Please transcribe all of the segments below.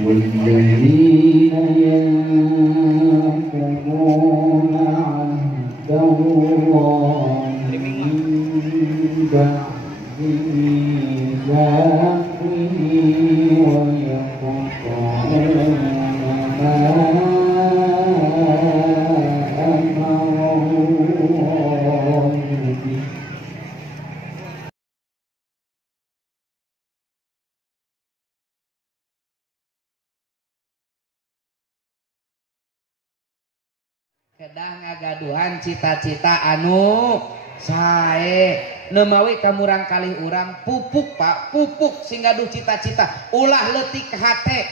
والذين ينقضون عهد الله من بعد ميثاقه ويقطعون ما أمر الله به. Kedah ngagaduhan cita-cita anu sae nemawi kamurang kalih urang pupuk Pak, pupuk sing gaduh cita-cita ulah leutik hate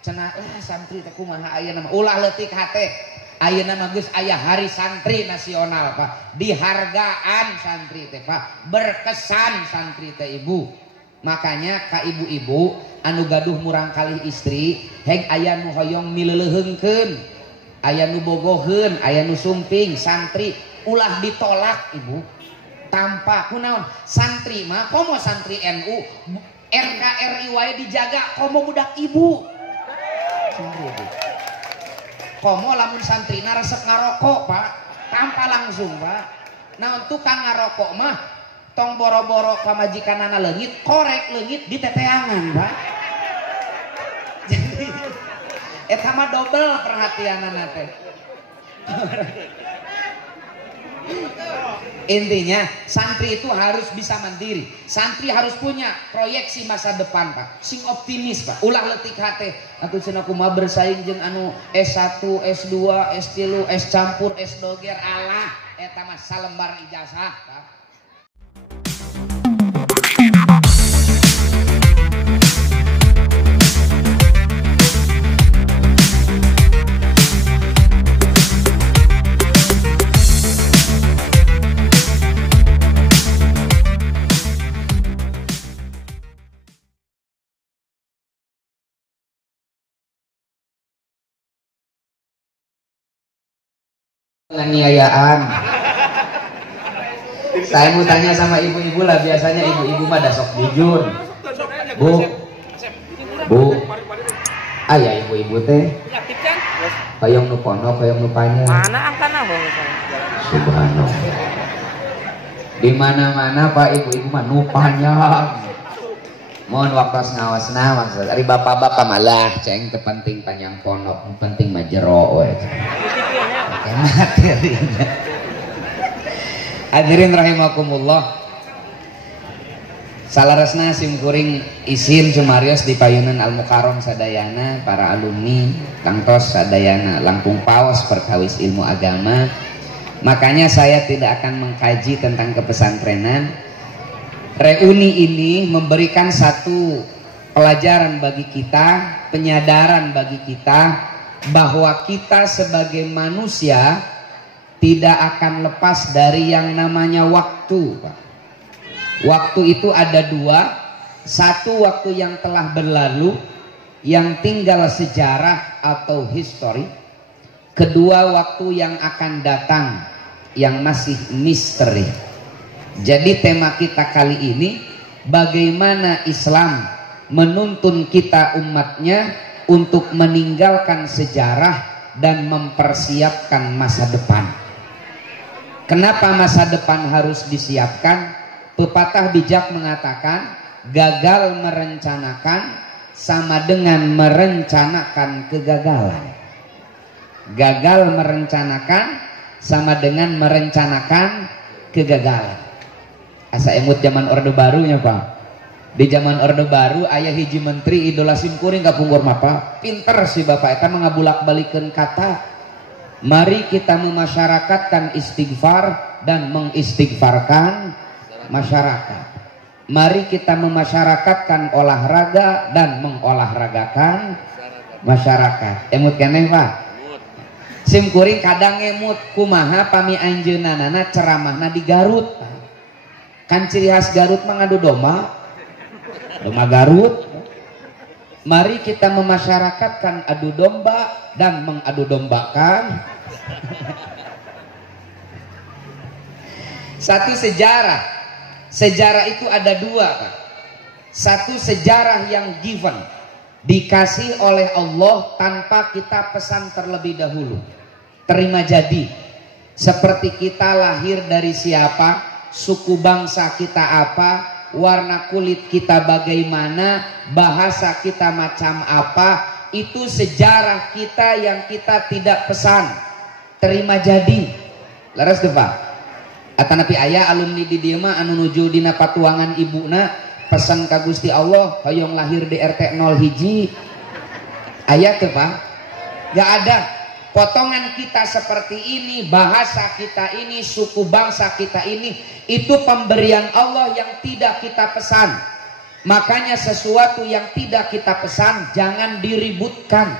cenah santri teh kumaha ayeuna ulah leutik hate ayeuna mah geus aya hari santri nasional Pak, dihargaan santri teh Pak, berkesan santri teh Ibu. Makanya ka ibu-ibu anu gaduh murang kalih istri heg aya nu hoyong mileuleheungkeun, aya nu bogoheun, aya nu sumping santri ulah ditolak Ibu. Tanpa kunaon santri mah komo santri NU RKRI wae dijaga komo budak ibu. Komo lamun santrina resep ngarokok Pak, tanpa langsung Pak. Naon tukang ngarokok mah tong boro-boro ka majikanana leungit, korek leungit di teteangan Pak. Jadi eta mah double perhatianana teh. Intinya santri itu harus bisa mandiri, santri harus punya proyeksi masa depan Pak, sing optimis Pak, ulah leutik hate atuh cenah kumaha bersaing jeung anu S1, S2, S3, S campur, S doger alah eta mah salembar ijazah Pak. Penganiayaan. Saya mau tanya sama ibu-ibu lah, biasanya ibu-ibu mah dasok jujur. Bu, ayah ibu-ibu teh payung nu pondok, payung nu panjang. Mana angkana bang? Subhanallah. Di mana-mana Pak ibu-ibu mah nu panjang. Mohon waktu ngawasna maksud ari bapak-bapak malah ceng teu penting panjang pondok, penting mah jero we. Materinya. Hadirin rahimakumullah. Salaresna simkuring isin sumarios di payunan Al Mukarram sadayana, para alumni Kangtos sadayana langkung paos perkawis ilmu agama. Makanya saya tidak akan mengkaji tentang kepesantrenan. Reuni ini memberikan satu pelajaran bagi kita, penyadaran bagi kita bahwa kita sebagai manusia tidak akan lepas dari yang namanya waktu. Waktu itu ada dua, satu waktu yang telah berlalu yang tinggal sejarah atau histori, kedua waktu yang akan datang yang masih misteri. Jadi tema kita kali ini bagaimana Islam menuntun kita umatnya untuk meninggalkan sejarah dan mempersiapkan masa depan. Kenapa masa depan harus disiapkan? Pepatah bijak mengatakan gagal merencanakan sama dengan merencanakan kegagalan. Gagal merencanakan sama dengan merencanakan kegagalan. Asa emut zaman Orde Barunya Pak. Di zaman Orde Baru ayah hiji menteri idola simkuring kapungkur mapa pinter si bapak eta mengabulak-balikeun kata. Mari kita memasyarakatkan istighfar dan mengistighfarkan masyarakat. Mari kita memasyarakatkan olahraga dan mengolahragakan masyarakat. Emut keneh Pak. Simkuring kadang emut kumaha pami anjeunanana ceramahna di Garut Pak. Kan ciri khas Garut mengadu domba, domba Garut. Mari kita memasyarakatkan adu domba dan mengadu dombakan. Satu sejarah. Sejarah itu ada dua, Pak. Satu sejarah yang given, dikasih oleh Allah tanpa kita pesan terlebih dahulu. Terima jadi. Seperti kita lahir dari siapa, suku bangsa kita apa, warna kulit kita bagaimana, bahasa kita macam apa, itu sejarah kita yang kita tidak pesan. Terima jadi. Laras tuh Pak. Atanapi ayah alumni di dieu mah anu nuju dina patuangan ibuna pesan ka Gusti Allah hoyong lahir di RT 01. Aya teu Pak? Gak ada. Potongan kita seperti ini, bahasa kita ini, suku bangsa kita ini, itu pemberian Allah yang tidak kita pesan. Makanya sesuatu yang tidak kita pesan jangan diributkan.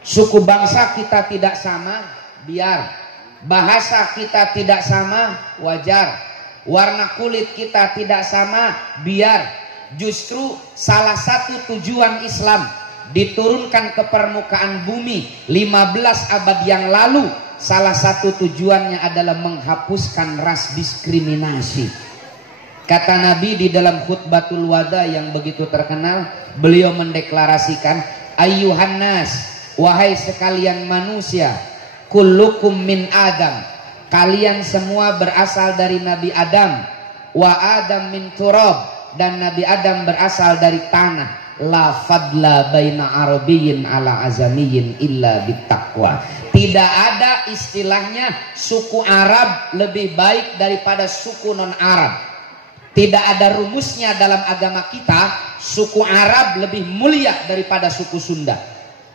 Suku bangsa kita tidak sama, biar. Bahasa kita tidak sama, wajar. Warna kulit kita tidak sama, biar. Justru salah satu tujuan Islam diturunkan ke permukaan bumi 15 abad yang lalu, salah satu tujuannya adalah menghapuskan ras diskriminasi. Kata Nabi di dalam khutbatul wada yang begitu terkenal, beliau mendeklarasikan, ayyuhan nas, wahai sekalian manusia, kullukum min Adam, kalian semua berasal dari Nabi Adam, wa Adam min turab, dan Nabi Adam berasal dari tanah. La fadla baina arabiyyin ala azamiyyin illa bittaqwa. Tidak ada istilahnya suku Arab lebih baik daripada suku non Arab. Tidak ada rumusnya dalam agama kita suku Arab lebih mulia daripada suku Sunda.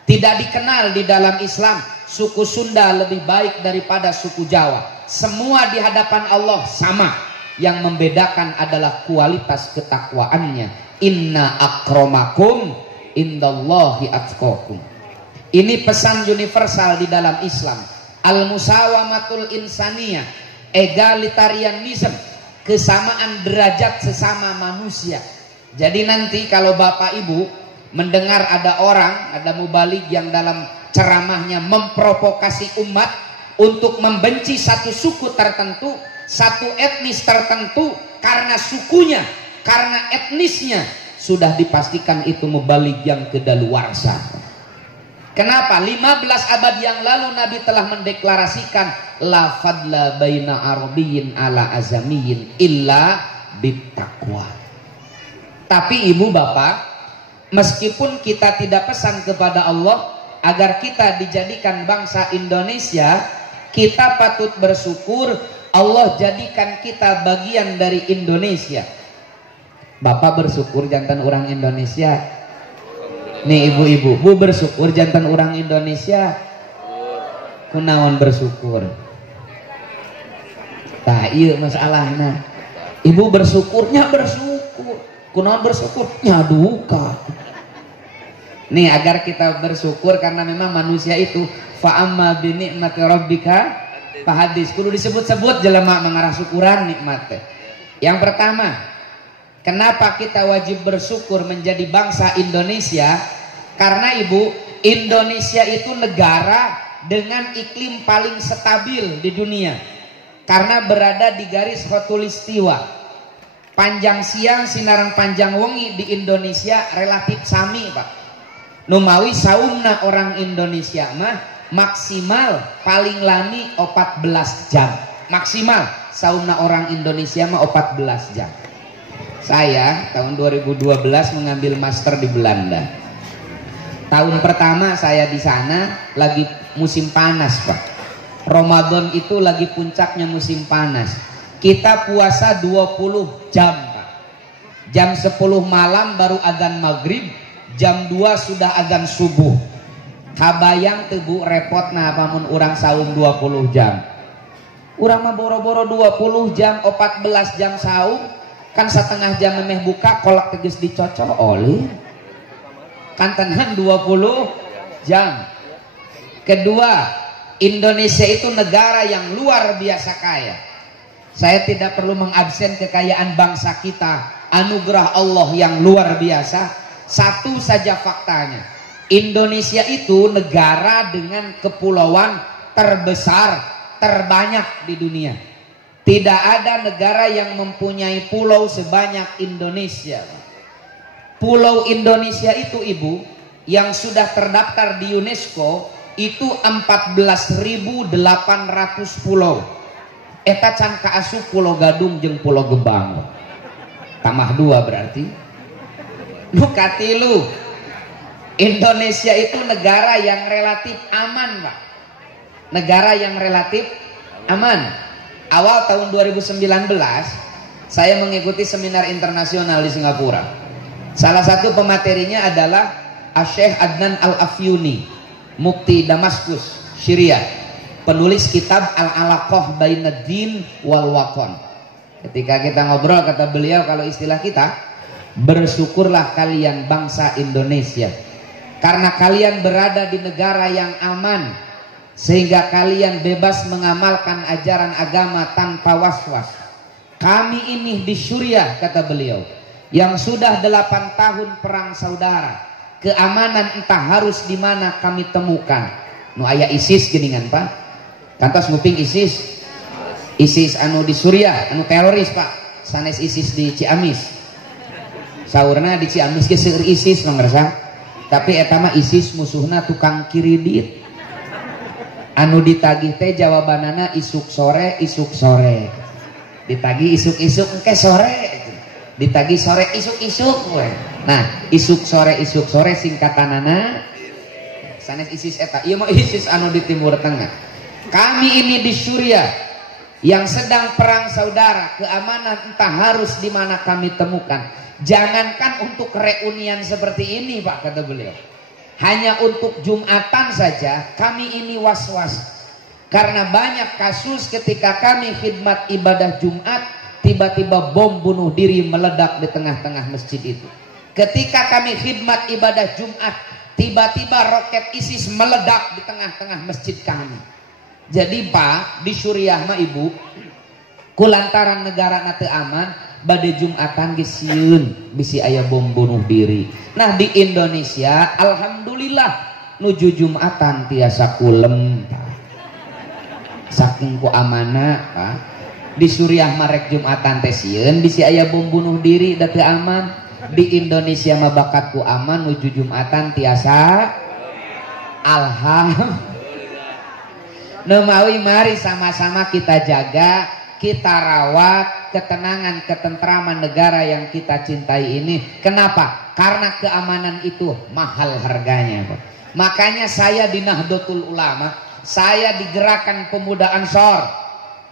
Tidak dikenal di dalam Islam suku Sunda lebih baik daripada suku Jawa. Semua di hadapan Allah sama. Yang membedakan adalah kualitas ketakwaannya. Inna akramakum indallahi atqakum. Ini pesan universal di dalam Islam. Al-musawamatul insaniyah, egalitarianism, kesamaan derajat sesama manusia. Jadi nanti kalau Bapak Ibu mendengar ada orang, ada mubalig yang dalam ceramahnya memprovokasi umat untuk membenci satu suku tertentu, satu etnis tertentu karena sukunya, karena etnisnya, sudah dipastikan itu mubalig yang kedaluarsa. Kenapa? 15 abad yang lalu Nabi telah mendeklarasikan la fadla baina arabiyyin ala azamiyyin illa bittaqwa. Tapi ibu bapak, meskipun kita tidak pesan kepada Allah agar kita dijadikan bangsa Indonesia, kita patut bersyukur Allah jadikan kita bagian dari Indonesia. Bapak bersyukur jantan orang Indonesia. Nih ibu-ibu, bu bersyukur jantan orang Indonesia. Kunaon bersyukur? Tah iya masalahnya. Ibu bersyukurnya bersyukur. Kunaon bersyukur? Nya duka. Nih agar kita bersyukur karena memang manusia itu fa amma bi ni'mati rabbika fahadis. Kudu disebut-sebut jelema mengarah syukuran nikmat. Yang pertama, kenapa kita wajib bersyukur menjadi bangsa Indonesia? Karena ibu, Indonesia itu negara dengan iklim paling stabil di dunia. Karena berada di garis khatulistiwa. Panjang siang sinaran panjang wengi di Indonesia relatif sami Pak. Numawi saumna orang Indonesia mah maksimal paling lami 14 jam. Maksimal saumna orang Indonesia mah 14 jam. Saya tahun 2012 mengambil master di Belanda. Tahun pertama saya di sana lagi musim panas Pak. Ramadan itu lagi puncaknya musim panas. Kita puasa 20 jam Pak. Jam 10 malam baru adzan maghrib, jam 2 sudah adzan subuh. Kabayang tebu repotna pamun urang saum 20 jam. Urang mah boro-boro 20 jam, 14 jam saum. Kan setengah jam memeh buka kolak teges dicocol oli. Kan tenan 20 jam. Kedua, Indonesia itu negara yang luar biasa kaya. Saya tidak perlu mengabsen kekayaan bangsa kita, anugerah Allah yang luar biasa. Satu saja faktanya, Indonesia itu negara dengan kepulauan terbesar, terbanyak di dunia. Tidak ada negara yang mempunyai pulau sebanyak Indonesia. Pulau Indonesia itu, Ibu, yang sudah terdaftar di UNESCO itu 14.800 pulau. Eta can kaasup Pulau Gadung jeung Pulau Gebang. Tambah 2 berarti. Nu katilu. Indonesia itu negara yang relatif aman, Pak. Negara yang relatif aman. Awal tahun 2019 saya mengikuti seminar internasional di Singapura. Salah satu pematerinya adalah Syekh Adnan Al-Afyuni, Mufti Damaskus, Syria, penulis kitab Al-Alaqah Bainaddin wal Waqon. Ketika kita ngobrol, kata beliau, kalau istilah kita, bersyukurlah kalian bangsa Indonesia, karena kalian berada di negara yang aman, sehingga kalian bebas mengamalkan ajaran agama tanpa was-was. Kami ini di Suriah, kata beliau, yang sudah 8 tahun perang saudara, keamanan entah harus di mana kami temukan. Nu aya ISIS geningan, Pak. Kantos nguping ISIS. ISIS anu di Suriah, anu teroris, Pak. Sanes ISIS di Ciamis. Saurna di Ciamis ge seueur ISIS ngerasa. Tapi eta mah ISIS musuhna tukang kiridit. Anu ditagih teh jawabanana isuk sore, isuk sore. Ditagih isuk-isuk engke sore. Ditagih sore isuk-isuk we. Nah, isuk sore singkatanana sanes ISIS eta. Ieu mah ISIS anu di Timur Tengah. Kami ini di Suriah yang sedang perang saudara, keamanan entah harus di mana kami temukan. Jangankan untuk reunian seperti ini, Pak, kata beliau. Hanya untuk Jumatan saja kami ini was-was. Karena banyak kasus ketika kami khidmat ibadah Jumat, tiba-tiba bom bunuh diri meledak di tengah-tengah masjid itu. Ketika kami khidmat ibadah Jumat, tiba-tiba roket ISIS meledak di tengah-tengah masjid kami. Jadi, Pak, di Suriah mah, Ibu, kulantaran negara teu aman, bade Jumatan geus sieun bisi aya bom bunuh diri. Nah, di Indonesia alhamdulillah nuju Jumatan tiasa kulem, Pak. Saking ku amanah, Pak. Di Suriah marek Jumatan teh sieun bisi aya bom bunuh diri da teu aman. Di Indonesia mah bakat ku aman nuju Jumatan tiasa alhamdulillah. Nemawi mari sama-sama kita jaga, kita rawat ketenangan, ketentraman negara yang kita cintai ini. Kenapa? Karena keamanan itu mahal harganya. Makanya saya di Nahdlatul Ulama, saya di Gerakan Pemuda Ansor,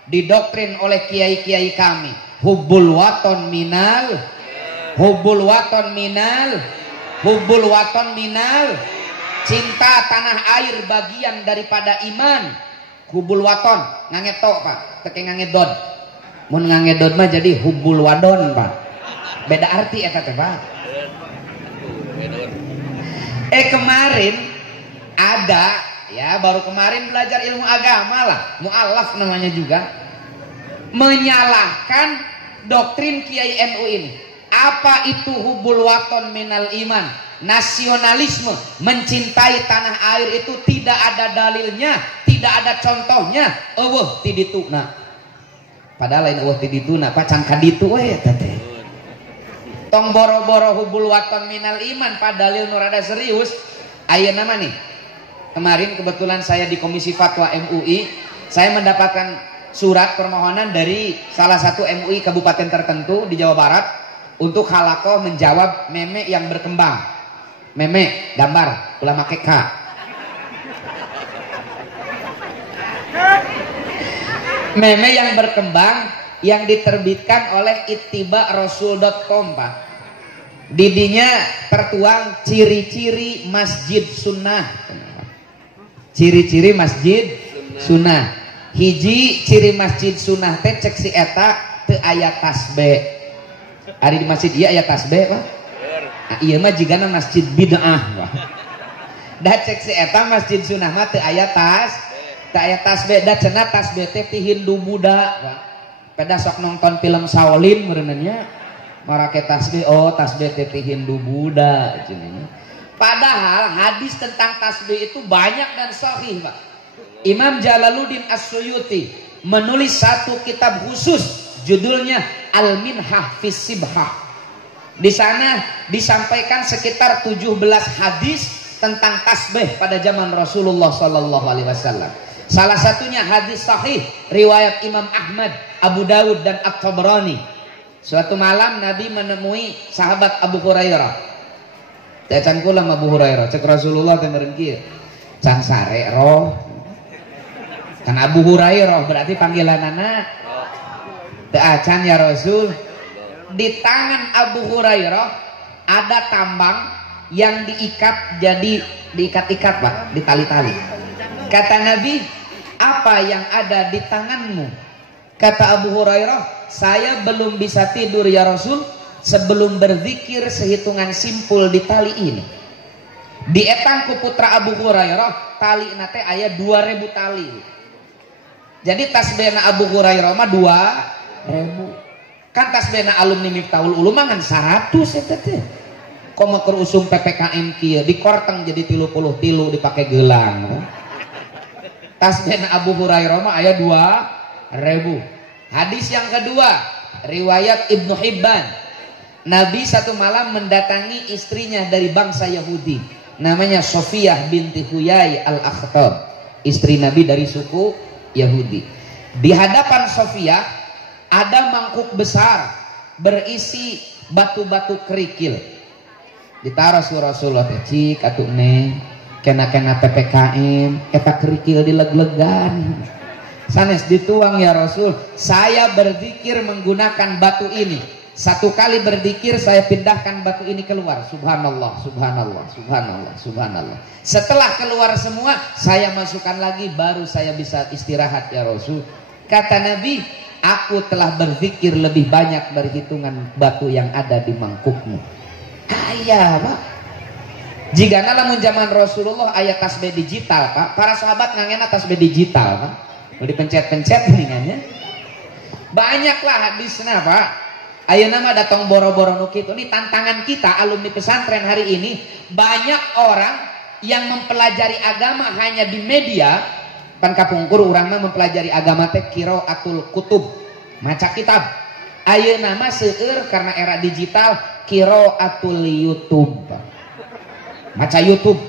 didoktrin oleh kiai-kiai kami, hubbul waton minal, hubbul waton minal, hubbul waton minal, cinta tanah air bagian daripada iman. Hubul waton ngangeto, Pak, teke ngangedod. Mun ngangedod mah jadi hubul wadon, Pak. Beda arti eta teh, Pak. Kemarin ada ya, baru kemarin belajar ilmu agama lah, mualaf namanya juga, menyalahkan doktrin Kiai NU ini. Apa itu hubul waton minal iman? Nasionalisme, mencintai tanah air itu tidak ada dalilnya, tidak ada contohnya. Eueuh ti dituna. Padahal lain eueuh ti dituna, pacan ka ditu we teh. Tong boro-boro hubul waton minal iman padahal nu rada serius. Ayeuna mah nih. Kemarin kebetulan saya di Komisi Fatwa MUI, saya mendapatkan surat permohonan dari salah satu MUI kabupaten tertentu di Jawa Barat untuk halakoh menjawab meme yang berkembang. Meme gambar ulah make K. Meme yang berkembang yang diterbitkan oleh ittiba.rasul.com, Pak. Didinya tertuang ciri-ciri masjid sunnah. Ciri-ciri masjid sunnah. Hiji ciri masjid sunnah teh cek si eta teu aya tasbih. Ari di masjid ieu aya tasbih, Pak. Nah, iya mah jigana masjid bid'ah. Da cek si eta masjid sunnah mah teu aya tasbih, da cenah tasbih teh ti Hindu Buddha, Pak. pada sok nonton film Shaolin merenanya marake tasbih, oh tasbih teh Hindu Buddha cenanya. Padahal hadis tentang tasbih itu banyak dan sahih, Pak. Imam Jalaluddin As-Suyuti menulis satu kitab khusus judulnya Al-Minhah fis Sibhah. Di sana disampaikan sekitar 17 hadis tentang tasbih pada zaman Rasulullah sallallahu alaihi wasallam. Salah satunya hadis sahih riwayat Imam Ahmad, Abu Dawud dan At-Tabrani. Suatu malam Nabi menemui sahabat Abu Hurairah. Can kula Abu Hurairah, cek Rasulullah teh meureun kieu. Can sare roh. Kan Abu Hurairah berarti panggilanana teu acan ya Rasul. Di tangan Abu Hurairah ada tambang yang diikat, jadi diikat-ikat, Pak, ditali-tali. Kata Nabi, apa yang ada di tanganmu? Kata Abu Hurairah, saya belum bisa tidur ya Rasul sebelum berzikir sehitungan simpul di tali ini. Di etangku putra Abu Hurairah, tali nate aya 2000 tali. Jadi tasbihna Abu Hurairah mah 2000. Kan tasbihna alumni Miftahul Ulum mangan 100 eta teh. Komo keur usum PPKM kieu dikorteng jadi 33 dipake gelang. Tasbihna Abu Hurairah mah aya 2000. Hadis yang kedua, riwayat Ibnu Hibban. Nabi satu malam mendatangi istrinya dari bangsa Yahudi, namanya Sofiyah binti Huyai Al-Akhtab, istri Nabi dari suku Yahudi. Di hadapan Sofiyah ada mangkuk besar berisi batu-batu kerikil. Ditaruh Rasulullah teh, cik atuh neng kena-kena PPKM eta kerikil dileg-legan. Sanes dituang ya Rasul, saya berzikir menggunakan batu ini. Satu kali berzikir saya pindahkan batu ini keluar. Subhanallah, subhanallah, subhanallah, subhanallah. Setelah keluar semua, saya masukkan lagi, baru saya bisa istirahat ya Rasul. Kata Nabi, aku telah berzikir lebih banyak berhitungan batu yang ada di mangkukmu. Kaya, Pak. Jika lamun zaman Rasulullah ayat tasbih digital, Pak, para sahabat ngangena tasbih digital, Pak. Mau dipencet-pencet ringannya. Banyaklah hadisnya, Pak. Ayeuna mah datang boro-boro nu kitu. Ini tantangan kita alumni pesantren hari ini. Banyak orang yang mempelajari agama hanya di media. Pan kapungkur urang mah mempelajari agama teh qiraatul kutub, maca kitab. Ayeuna mah seueur karena era digital qiraatul YouTube. Maca YouTube.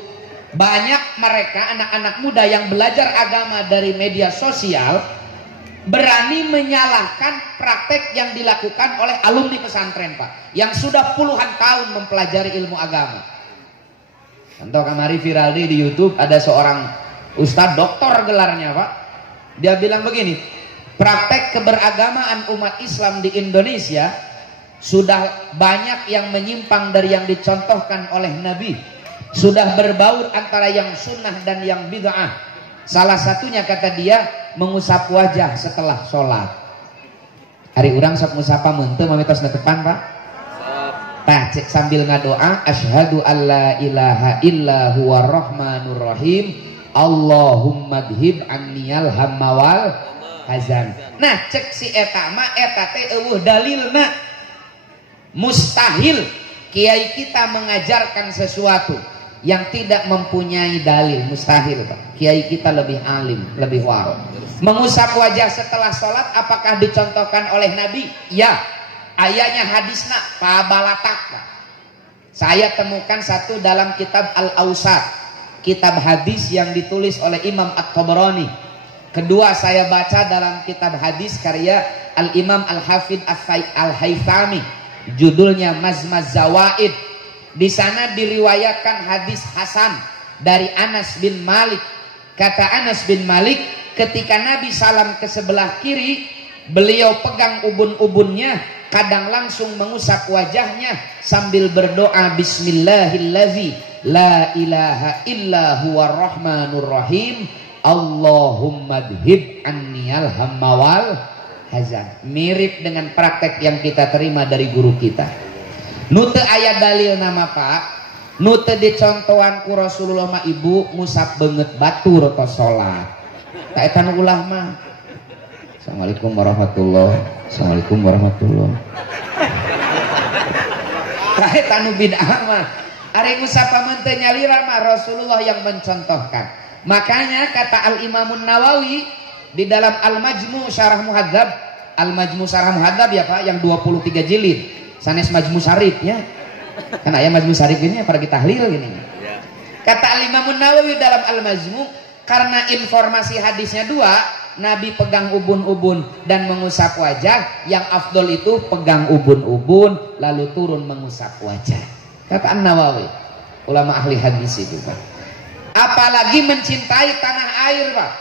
Banyak mereka anak-anak muda yang belajar agama dari media sosial berani menyalahkan praktek yang dilakukan oleh alumni pesantren, Pak, yang sudah puluhan tahun mempelajari ilmu agama. Contoh kamari viral di YouTube ada seorang ustadz doktor gelarnya, Pak. Dia bilang begini, praktek keberagamaan umat Islam di Indonesia sudah banyak yang menyimpang dari yang dicontohkan oleh Nabi. Sudah berbaur antara yang sunnah dan yang bid'ah. Salah satunya kata dia mengusap wajah setelah sholat. Hari urang sok ngusapa mun teu mamitos na depan, Pak. Tah cek sambil ngadoa asyhadu alla ilaha illa huwar rahmanur rahim Allahumma dhib anniyal hamma wal hazan. Nah cek si eta mah eta teh eueuh dalilna. Mustahil kiai kita mengajarkan sesuatu yang tidak mempunyai dalil, mustahil, Pak. Kiai kita lebih alim, lebih waro. Mengusap wajah setelah sholat apakah dicontohkan oleh Nabi? Ya. Ayatnya hadisna pabalatak, Pak. Saya temukan satu dalam kitab Al-Awsat, kitab hadis yang ditulis oleh Imam At-Tabrani. Kedua saya baca dalam kitab hadis karya Al-Imam Al-Hafidh Al-Haythami, judulnya Mazmaz Zawaid. Di sana diriwayatkan hadis Hasan dari Anas bin Malik. Kata Anas bin Malik, ketika Nabi salam ke sebelah kiri, beliau pegang ubun-ubunnya, kadang langsung mengusap wajahnya sambil berdoa Bismillahillazi la ilaha illa huwar rahmanur rahim Allahumma dhib anniyal hamma wal hazan. Mirip dengan praktek yang kita terima dari guru kita. Nute ayat dalil nama, Pak. Nute dicontohan ku Rasulullah mah ibu ngusap banget batu rata sholat. Tak etan ulah mah Assalamualaikum warahmatullahi. Assalamualaikum warahmatullahi. Kayak anu bid'ah mah. Ari ngusapaman teu nyalira mah Rasulullah yang mencontohkan. Makanya kata Al-Imam Nawawi di dalam Al-Majmu' Syarah Muhadzab, Al-Majmu' Syarah Muhadzab ya Pak, yang 23 jilid. Sanes Majmu' Syarif ya. Kan aya Majmu' Syarif ini pada kita tahlil gini. Kata Al-Imam Nawawi dalam Al-Majmu', karena informasi hadisnya dua, Nabi pegang ubun-ubun dan mengusap wajah, yang afdol itu pegang ubun-ubun lalu turun mengusap wajah. Kata An-Nawawi, ulama ahli hadis itu Pak. Apalagi mencintai tanah air Pak.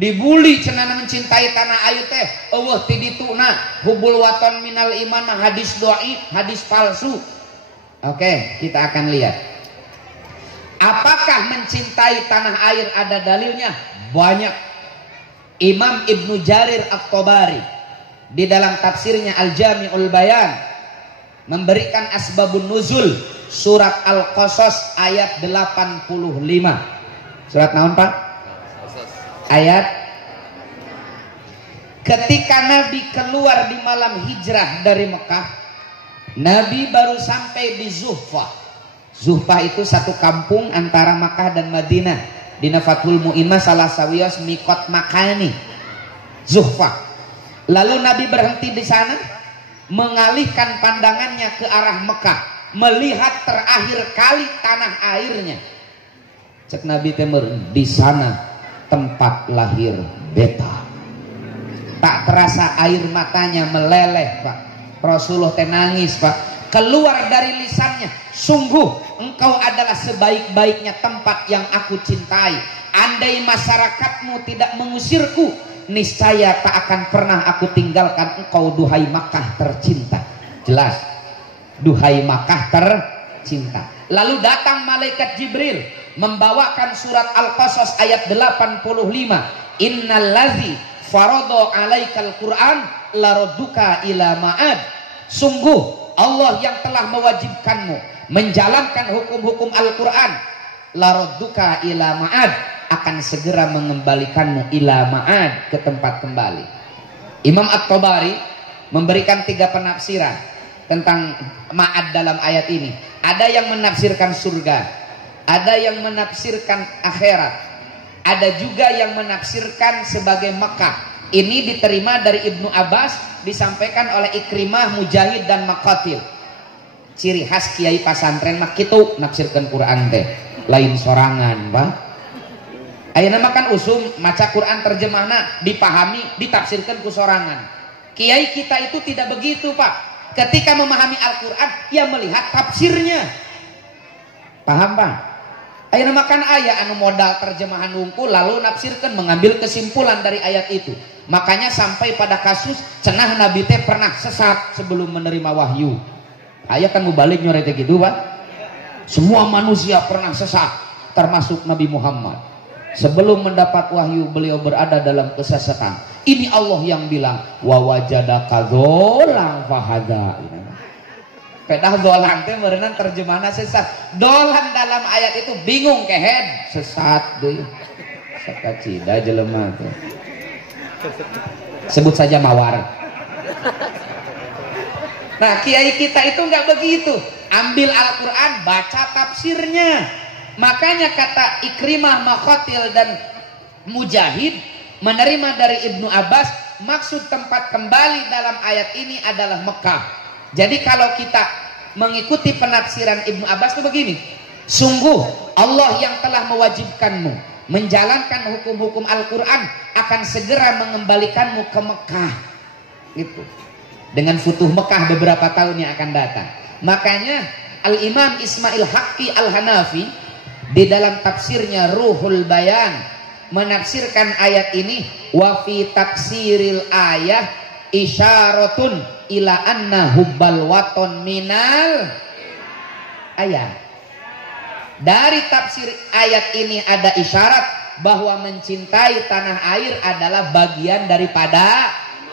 Dibuli cenana mencintai tanah air teh. Allah tidituna hubul waton minal iman, hadis dhaif, hadis palsu. Oke, kita akan lihat. Apakah mencintai tanah air ada dalilnya? Banyak. Imam Ibnu Jarir At-Tabari di dalam tafsirnya Al-Jami'ul Bayan memberikan asbabun nuzul surat Al-Qasas ayat 85. Surat naon Pak? Ayat ketika Nabi keluar di malam hijrah dari Mekah, Nabi baru sampai di Zuhfah. Zuhfah itu satu kampung antara Makkah dan Madinah. Di Fathul Mu'in salah sawios mikot makani. Zuhfah. Lalu Nabi berhenti di sana, mengalihkan pandangannya ke arah Mekah, melihat terakhir kali tanah airnya. Cek Nabi Temur, di sana tempat lahir beta. Tak terasa air matanya meleleh Pak. Rasulullah nangis Pak. Keluar dari lisannya, sungguh engkau adalah sebaik-baiknya tempat yang aku cintai. Andai masyarakatmu tidak mengusirku, niscaya tak akan pernah aku tinggalkan engkau, duhai Makkah tercinta. Jelas, duhai Makkah tercinta. Lalu datang malaikat Jibril membawakan surat Al-Qasas ayat 85. Innallazi farada alaikal Qur'an laradduka ila ma'ad. Sungguh Allah yang telah mewajibkanmu menjalankan hukum-hukum Al-Quran, laradduka ila ma'ad, akan segera mengembalikanmu ila ma'ad, ke tempat kembali. Imam At-Tabari memberikan 3 penafsiran tentang ma'ad dalam ayat ini. Ada yang menafsirkan surga, ada yang menafsirkan akhirat, ada juga yang menafsirkan sebagai Mekah. Ini diterima dari Ibnu Abbas, disampaikan oleh Ikrimah, Mujahid dan Maqatil. Ciri khas kiai pasantren mah kitu nafsirkan Quran teh lain sorangan Pak. Ayeuna mah kan usum maca Quran terjemahna dipahami ditafsirkan ku sorangan. Kiai kita itu tidak begitu Pak. Ketika memahami Al-Quran, ia melihat tafsirnya. Paham Pak? Ayeuna mah kan aya anu modal terjemahan wungkul lalu nafsirkan, mengambil kesimpulan dari ayat itu. Makanya sampai pada kasus cenah Nabi teh pernah sesat sebelum menerima wahyu. Aya kan mubalik nyorete gitu Pak. Semua manusia pernah sesat termasuk Nabi Muhammad. Sebelum mendapat wahyu beliau berada dalam kesesatan. Ini Allah yang bilang wa wajadaka dzolan fahada. Pedah dolan teh meureunna terjemahna sesat. Dolan dalam ayat itu bingung kehead, sesat deui. Sakacida jelema teh. Sebut saja mawar. Nah, kiai kita itu nggak begitu. Ambil Al-Quran, baca tafsirnya. Makanya kata Ikrimah, Maqatil dan Mujahid menerima dari Ibnu Abbas, maksud tempat kembali dalam ayat ini adalah Mekah. Jadi kalau kita mengikuti penafsiran Ibnu Abbas itu begini. Sungguh Allah yang telah mewajibkanmu menjalankan hukum-hukum Al-Quran akan segera mengembalikanmu ke Mekah. Gitu. Dengan futuh Mekah beberapa tahun yang akan datang. Makanya Al-Imam Ismail Haqqi Al-Hanafi di dalam tafsirnya Ruhul Bayan menafsirkan ayat ini, wa fi tafsiril ayah isyaratun ila anna hubbal waton minal ayat. Dari tafsir ayat ini ada isyarat bahwa mencintai tanah air adalah bagian daripada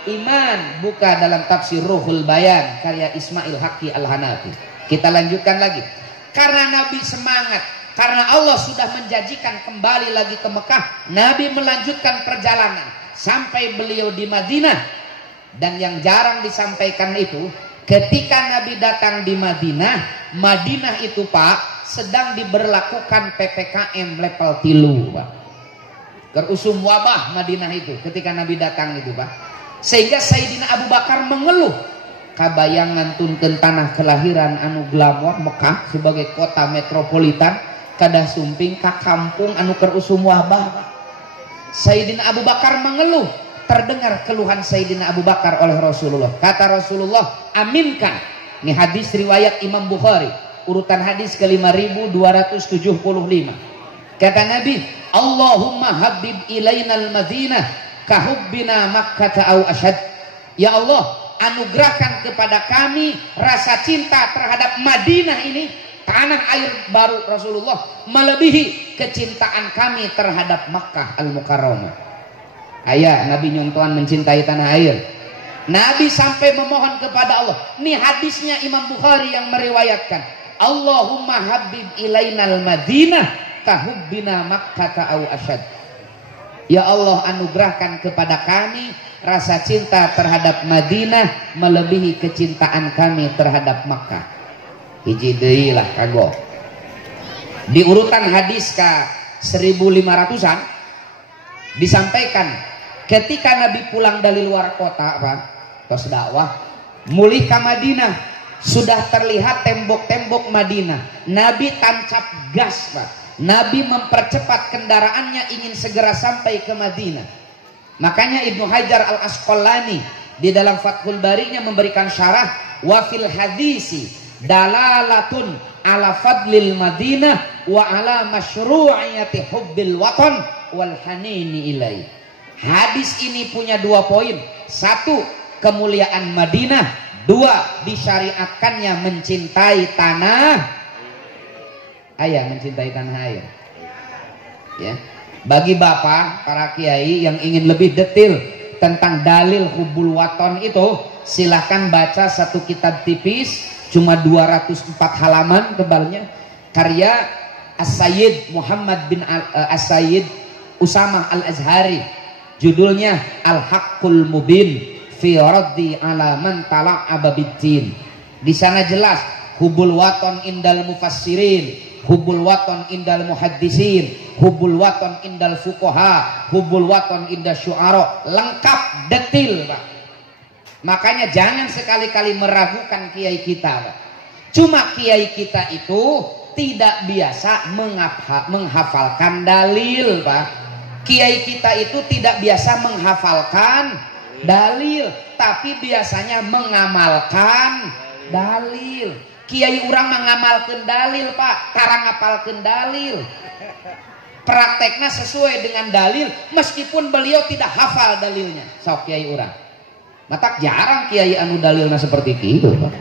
iman. Buka dalam tafsir Ruhul Bayan karya Ismail Haqqi Al-Hanafi. Kita lanjutkan lagi. Karena Nabi semangat karena Allah sudah menjanjikan kembali lagi ke Mekah, Nabi melanjutkan perjalanan sampai beliau di Madinah. Dan yang jarang disampaikan itu, ketika Nabi datang di Madinah, Madinah itu Pak sedang diberlakukan PPKM level 3 Pak. Kerusum wabah Madinah itu ketika Nabi datang itu Pak. Sehingga Sayyidina Abu Bakar mengeluh, kabayangan tunkeun tanah kelahiran anu glamor Mekah sebagai kota metropolitan, kada sumping ka kampung anu kerusum wabah Pak. Sayyidina Abu Bakar mengeluh, terdengar keluhan Sayyidina Abu Bakar oleh Rasulullah. Kata Rasulullah, aminkan. Ini hadis riwayat Imam Bukhari, urutan hadis ke 5275. Kata Nabi, Allahumma habib ilainal Madinah kahubbina Makkah au asyad. Ya Allah, anugerahkan kepada kami rasa cinta terhadap Madinah ini, tanah air baru Rasulullah, melebihi kecintaan kami terhadap Makkah al-Mukarramah. Ayah, Nabi nyontohan mencintai tanah air. Nabi sampai memohon kepada Allah. Ini hadisnya Imam Bukhari yang meriwayatkan. Allahumma habib ilainal Madinah kahubbina Makkah au asyad. Ya Allah, anugerahkan kepada kami rasa cinta terhadap Madinah melebihi kecintaan kami terhadap Makkah. Hiji deui lah kago. Di urutan hadis ke 1500-an disampaikan ketika Nabi pulang dari luar kota Pak, tos dakwah mulih ke Madinah, sudah terlihat tembok-tembok Madinah. Nabi tancap gas Pak. Nabi mempercepat kendaraannya ingin segera sampai ke Madinah. Makanya Ibnu Hajar Al-Asqalani di dalam Fathul Barinya memberikan syarah, wa fil hadisi dalalatun ala fadlil Madinah wa ala masyru'iyati hubbil watan wal hanini ilai. Hadis ini punya 2 poin. 1, kemuliaan Madinah. 2, disyariatkannya mencintai tanah. Ayah, mencintai tanah air. Ya. Bagi bapak, para kiai yang ingin lebih detail tentang dalil hubul waton itu, silahkan baca satu kitab tipis, cuma 204 halaman tebalnya, karya As-Sayyid Muhammad bin As-Sayyid Usamah Al-Azhari. Judulnya Al-Haqqul Mubin fi raddi ala man tala'aba biddin. Di sana jelas hubul waton indal mufassirin, hubul waton indal muhaddisin, hubul waton indal fuqaha, hubul waton indal syu'ara, lengkap detil Pak. Makanya jangan sekali-kali meragukan kiai kita Pak. Cuma kiai kita itu tidak biasa menghafalkan dalil Pak. Kiai kita itu tidak biasa menghafalkan dalil, tapi biasanya mengamalkan dalil. Kiai urang mengamalkan dalil Pak, tarang ngapalkeun dalil. Prakteknya sesuai dengan dalil meskipun beliau tidak hafal dalilnya. Sok kiai urang. Matak jarang kiai anu dalilnya seperti itu Pak.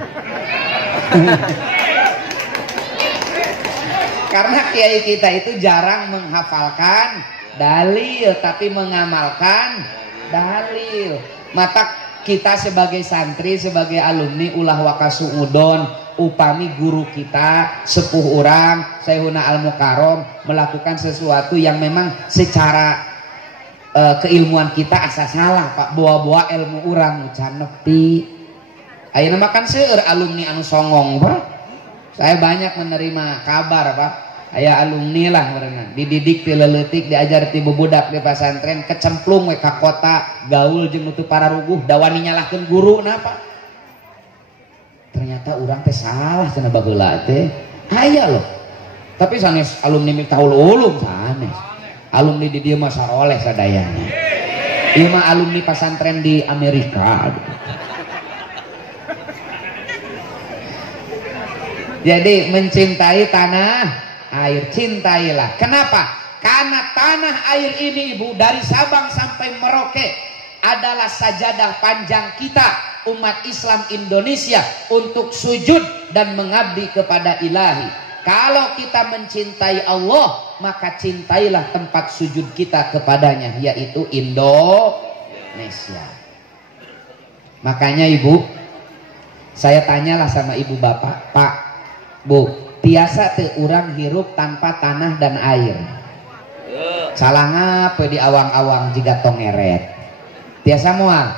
Karena kiai kita itu jarang menghafalkan dalil tapi mengamalkan dalil. Matak kita sebagai santri, sebagai alumni ulah wakasuudon, upami guru kita sepuh orang Sayyiduna Al-Mukarram melakukan sesuatu yang memang secara keilmuan kita asa salah Pak, bawa-bawa ilmu orang can nepi. Ayeuna makan seueur alumni anu songong Pak. Saya banyak menerima kabar Pak, aya alumni lah mereka dididik ti leutik, diajar ti bubudak di pesantren, kecemplung we ka kota, gaul jeung nutup pararuguh, dawani nyalahkeun guru na Pak. Ternyata orang teh salah cenah baheula teh. Aya loh. Tapi sanes alumni Miftahul Ulum sanes. Alumni di dieu mah saroleh sadayana. Ieu mah alumni pesantren di Amerika. Jadi mencintai tanah air, cintailah. Kenapa? Karena tanah air ini Ibu dari Sabang sampai Merauke adalah sajadah panjang kita umat Islam Indonesia untuk sujud dan mengabdi kepada Ilahi. Kalau kita mencintai Allah, maka cintailah tempat sujud kita kepadanya, yaitu Indonesia. Makanya Ibu, saya tanyalah sama Ibu Bapak, Pak, Bu, tiasa teu urang hirup tanpa tanah dan air. Salah ngape di awang-awang jiga tongeret. Tiasa moal.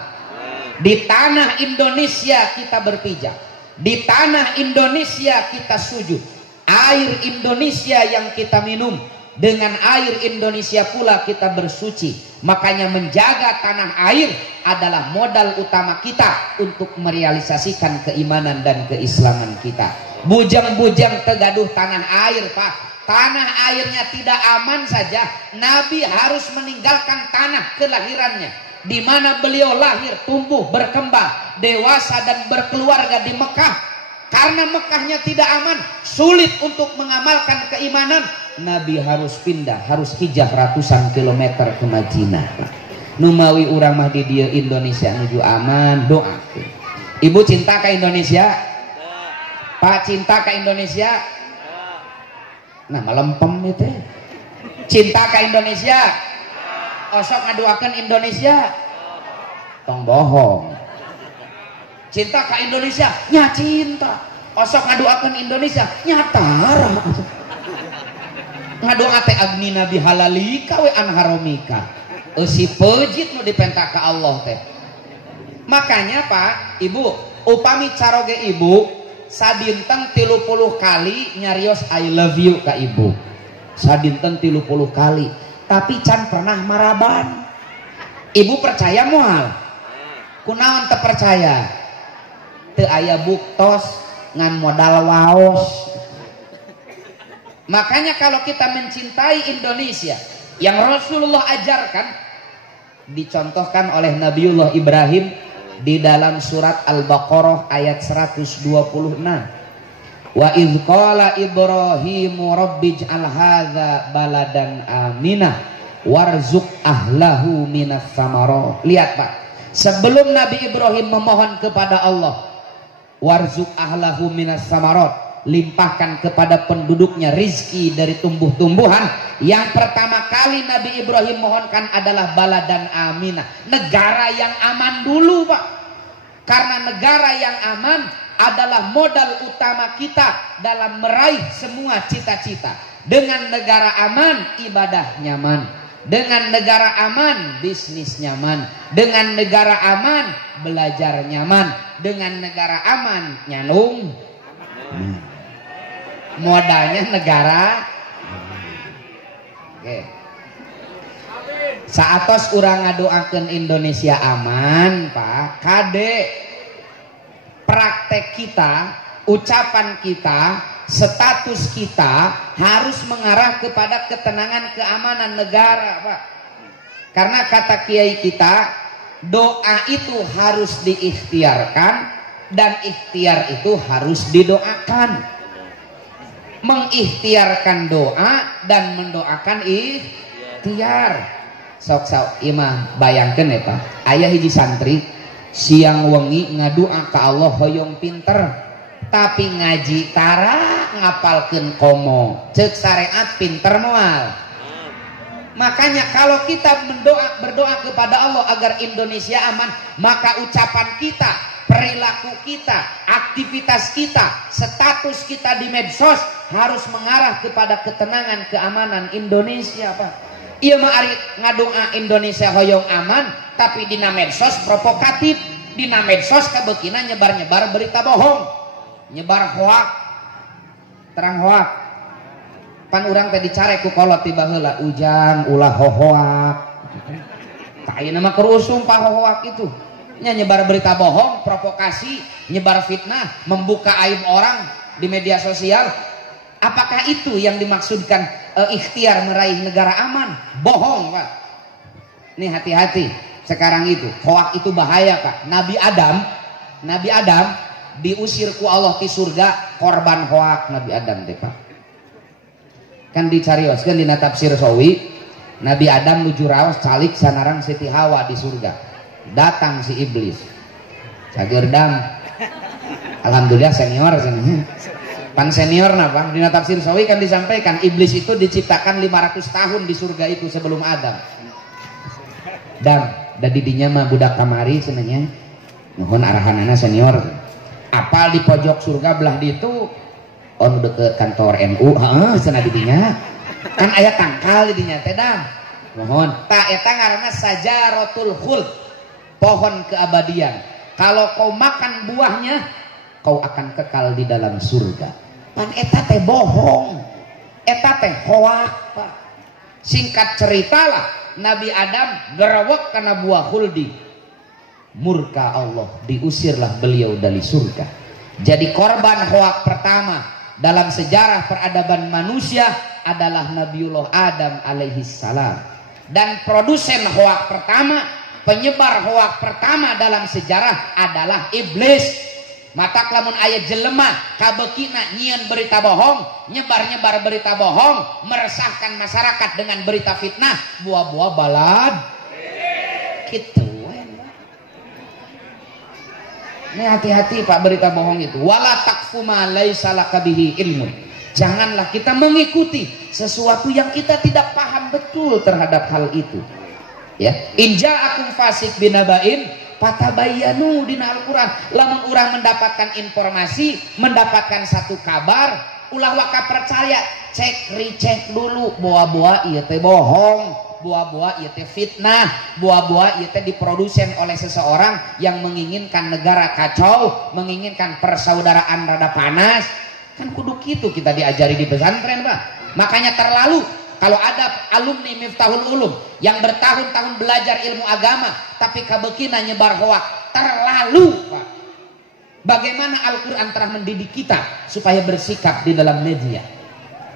Di tanah Indonesia kita berpijak. Di tanah Indonesia kita sujud. Air Indonesia yang kita minum, dengan air Indonesia pula kita bersuci. Makanya menjaga tanah air adalah modal utama kita untuk merealisasikan keimanan dan keislaman kita. Bujang-bujang tegaduh tanah air, Pak. Tanah airnya tidak aman saja, Nabi harus meninggalkan tanah kelahirannya, di mana beliau lahir, tumbuh, berkembang, dewasa dan berkeluarga di Mekah. Karena Mekahnya tidak aman, sulit untuk mengamalkan keimanan, Nabi harus pindah, harus hijrah ratusan kilometer ke Madinah. Numawi urang mah di dia Indonesia menuju aman, doa. Ibu cinta ke Indonesia? Pak cinta ke Indonesia? Nah melempem itu. Cinta ke Indonesia? Osok ngaduakan Indonesia? Tong bohong. Cinta ke Indonesia? Nya cinta. Osok ngaduakan Indonesia? Nyatara. Ngadoa teh agni nabi halalika we anharomika. Si pejit nu dipentak ke Allah teh. Makanya Pak, Ibu, upami caroge Ibu sadinten 30 kali nyarios I love you ka Ibu. Sadinten 30 kali. Tapi can pernah maraban. Ibu percaya moal? Kunaon teu percaya? Teu aya buktos ngan modal waos. Makanya kalau kita mencintai Indonesia yang Rasulullah ajarkan, dicontohkan oleh Nabiullah Ibrahim di dalam surat Al-Baqarah ayat 126. Wa idz qala Ibrahimu rabbij'al hadza baladan aminah warzuq ahlahu minas samarat. Lihat Pak, sebelum Nabi Ibrahim memohon kepada Allah, warzuq ahlahu minas samarat, limpahkan kepada penduduknya rizki dari tumbuh-tumbuhan, yang pertama kali Nabi Ibrahim mohonkan adalah baladan aminah, negara yang aman dulu Pak. Karena negara yang aman adalah modal utama kita dalam meraih semua cita-cita. Dengan negara aman, ibadah nyaman. Dengan negara aman, bisnis nyaman. Dengan negara aman, belajar nyaman. Dengan negara aman, nyanung modalnya negara. Oke. Saatos urang ngadoakeun Indonesia aman Pak, kade praktek kita, ucapan kita, status kita harus mengarah kepada ketenangan keamanan negara Pak. Karena kata kiai kita, doa itu harus diikhtiarkan dan ikhtiar itu harus didoakan. Mengikhtiarkan doa dan mendoakan ikhtiar. Sok imah bayangkan ya Pak, ayah hiji santri siang wengi ngadua ka Allah hoyong pinter, tapi ngaji tara ngapalkeun komo, ceuk syariat pinter moal. Makanya kalau kita berdoa kepada Allah agar Indonesia aman, maka ucapan kita, perilaku kita, aktivitas kita, status kita di medsos harus mengarah kepada ketenangan keamanan Indonesia Pak. Ieu mah ari ngadoa Indonesia hoyong aman, tapi dina medsos provokatif, dina medsos kabeutina nyebar-nyebar berita bohong, nyebar hoak, terang hoak. Pan urang teh dicare ku kolot tiba heula ujang ulah hohoak. Ka ayeuna mah keur usum pa hohoak itu. Nya nyebar berita bohong, provokasi, nyebar fitnah, membuka aib orang di media sosial. Apakah itu yang dimaksudkan ikhtiar meraih negara aman? Bohong Pak. Nih hati-hati sekarang itu hoak itu bahaya Pak. Nabi Adam diusir ku Allah di surga korban hoak Nabi Adam teh Pak. Kan dicarioskeun dina tafsir Sawi, Nabi Adam nuju raos calik sanarang Siti Hawa di surga. Datang si iblis. Sagerdam. Alhamdulillah senior sini. Pan senior napa? Dina tafsir Sawi kan disampaikan iblis itu diciptakan 500 tahun di surga itu sebelum Adam. Dan dari dinya mah budak kamari senenya. Nuhun arahanana senior. Apal di pojok surga belah ditu on deket kantor NU, cenah didinya kan aya tangkal didinya teh dah. Mohon ta eta ngaranna sajaratul khuld, pohon keabadian. Kalau kau makan buahnya kau akan kekal di dalam surga. Pan eta teh bohong, eta teh hoak Pak. Singkat ceritalah Nabi Adam gerawak karena buah khuldi, murka Allah, diusirlah beliau dari surga. Jadi korban hoak pertama dalam sejarah peradaban manusia adalah Nabiullah Adam alaihissalam. Dan produsen hoak pertama, penyebar hoak pertama dalam sejarah adalah iblis. Matak lamun aya jelema kabekina nyieun berita bohong, nyebar-nyebar berita bohong, meresahkan masyarakat dengan berita fitnah, buah-buah balad gitu. Ini hati-hati Pak, berita bohong itu. Wala taqfu ma laisa laka bihi ilmun. Janganlah kita mengikuti sesuatu yang kita tidak paham betul terhadap hal itu. Ya, in ja'akum fasik binaba'in fatabayyanu dina Al-Qur'an. Lamun urang mendapatkan informasi, mendapatkan satu kabar, ulah waka percaya, cek recheck dulu, buah-buah ieu teh bohong, buah-buah ieu teh fitnah, buah-buah ieu teh diprodusen oleh seseorang yang menginginkan negara kacau, menginginkan persaudaraan rada panas. Kan kudu kitu kita diajari di pesantren, Pak. Makanya terlalu kalau ada alumni Miftahul Ulum yang bertahun-tahun belajar ilmu agama tapi kabekina nyebar hoak, terlalu Pak. Bagaimana Al-Quran telah mendidik kita supaya bersikap di dalam media.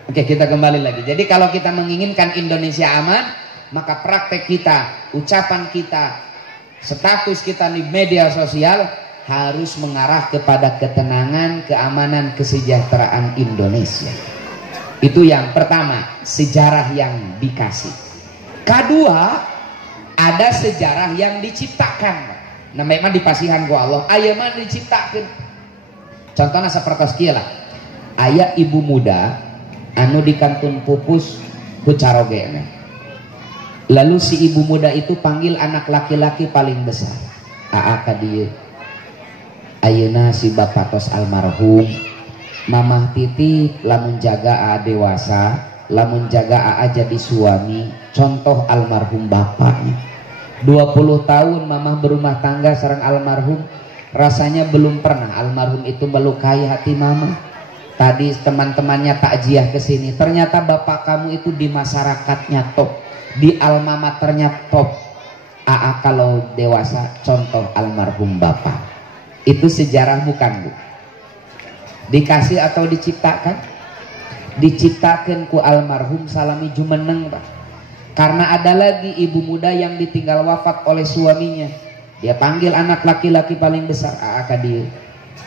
Oke, kita kembali lagi. Jadi kalau kita menginginkan Indonesia aman, maka praktek kita, ucapan kita, status kita di media sosial harus mengarah kepada ketenangan, keamanan, kesejahteraan Indonesia. Itu yang pertama, sejarah yang dikasih. Kedua, ada sejarah yang diciptakan. Nah, memang dipasihan ku Allah, aya mah diciptakeun. Contohnya seperti kieu lah. Aya ibu muda anu di kantun pupus ku carogena. Lalu si ibu muda itu panggil anak laki-laki paling besar. Aa ka dieu. Ayeuna si bapak tos almarhum, mamah titip lamun jaga aa dewasa, lamun jaga aa jadi suami, contoh almarhum bapaknya. 20 tahun mamah berumah tangga sareng almarhum, rasanya belum pernah almarhum itu melukai hati mamah. Tadi teman-temannya takziah ke sini, ternyata bapak kamu itu di masyarakatnya top, di alma maternya top. Aa kalau dewasa contoh almarhum bapak. Itu sejarah bukan, Bu? Dikasih atau diciptakan? Diciptakan ku almarhum Salami Jumeneng, Pak. Karena ada lagi ibu muda yang ditinggal wafat oleh suaminya. Dia panggil anak laki-laki paling besar, aa ka dieu.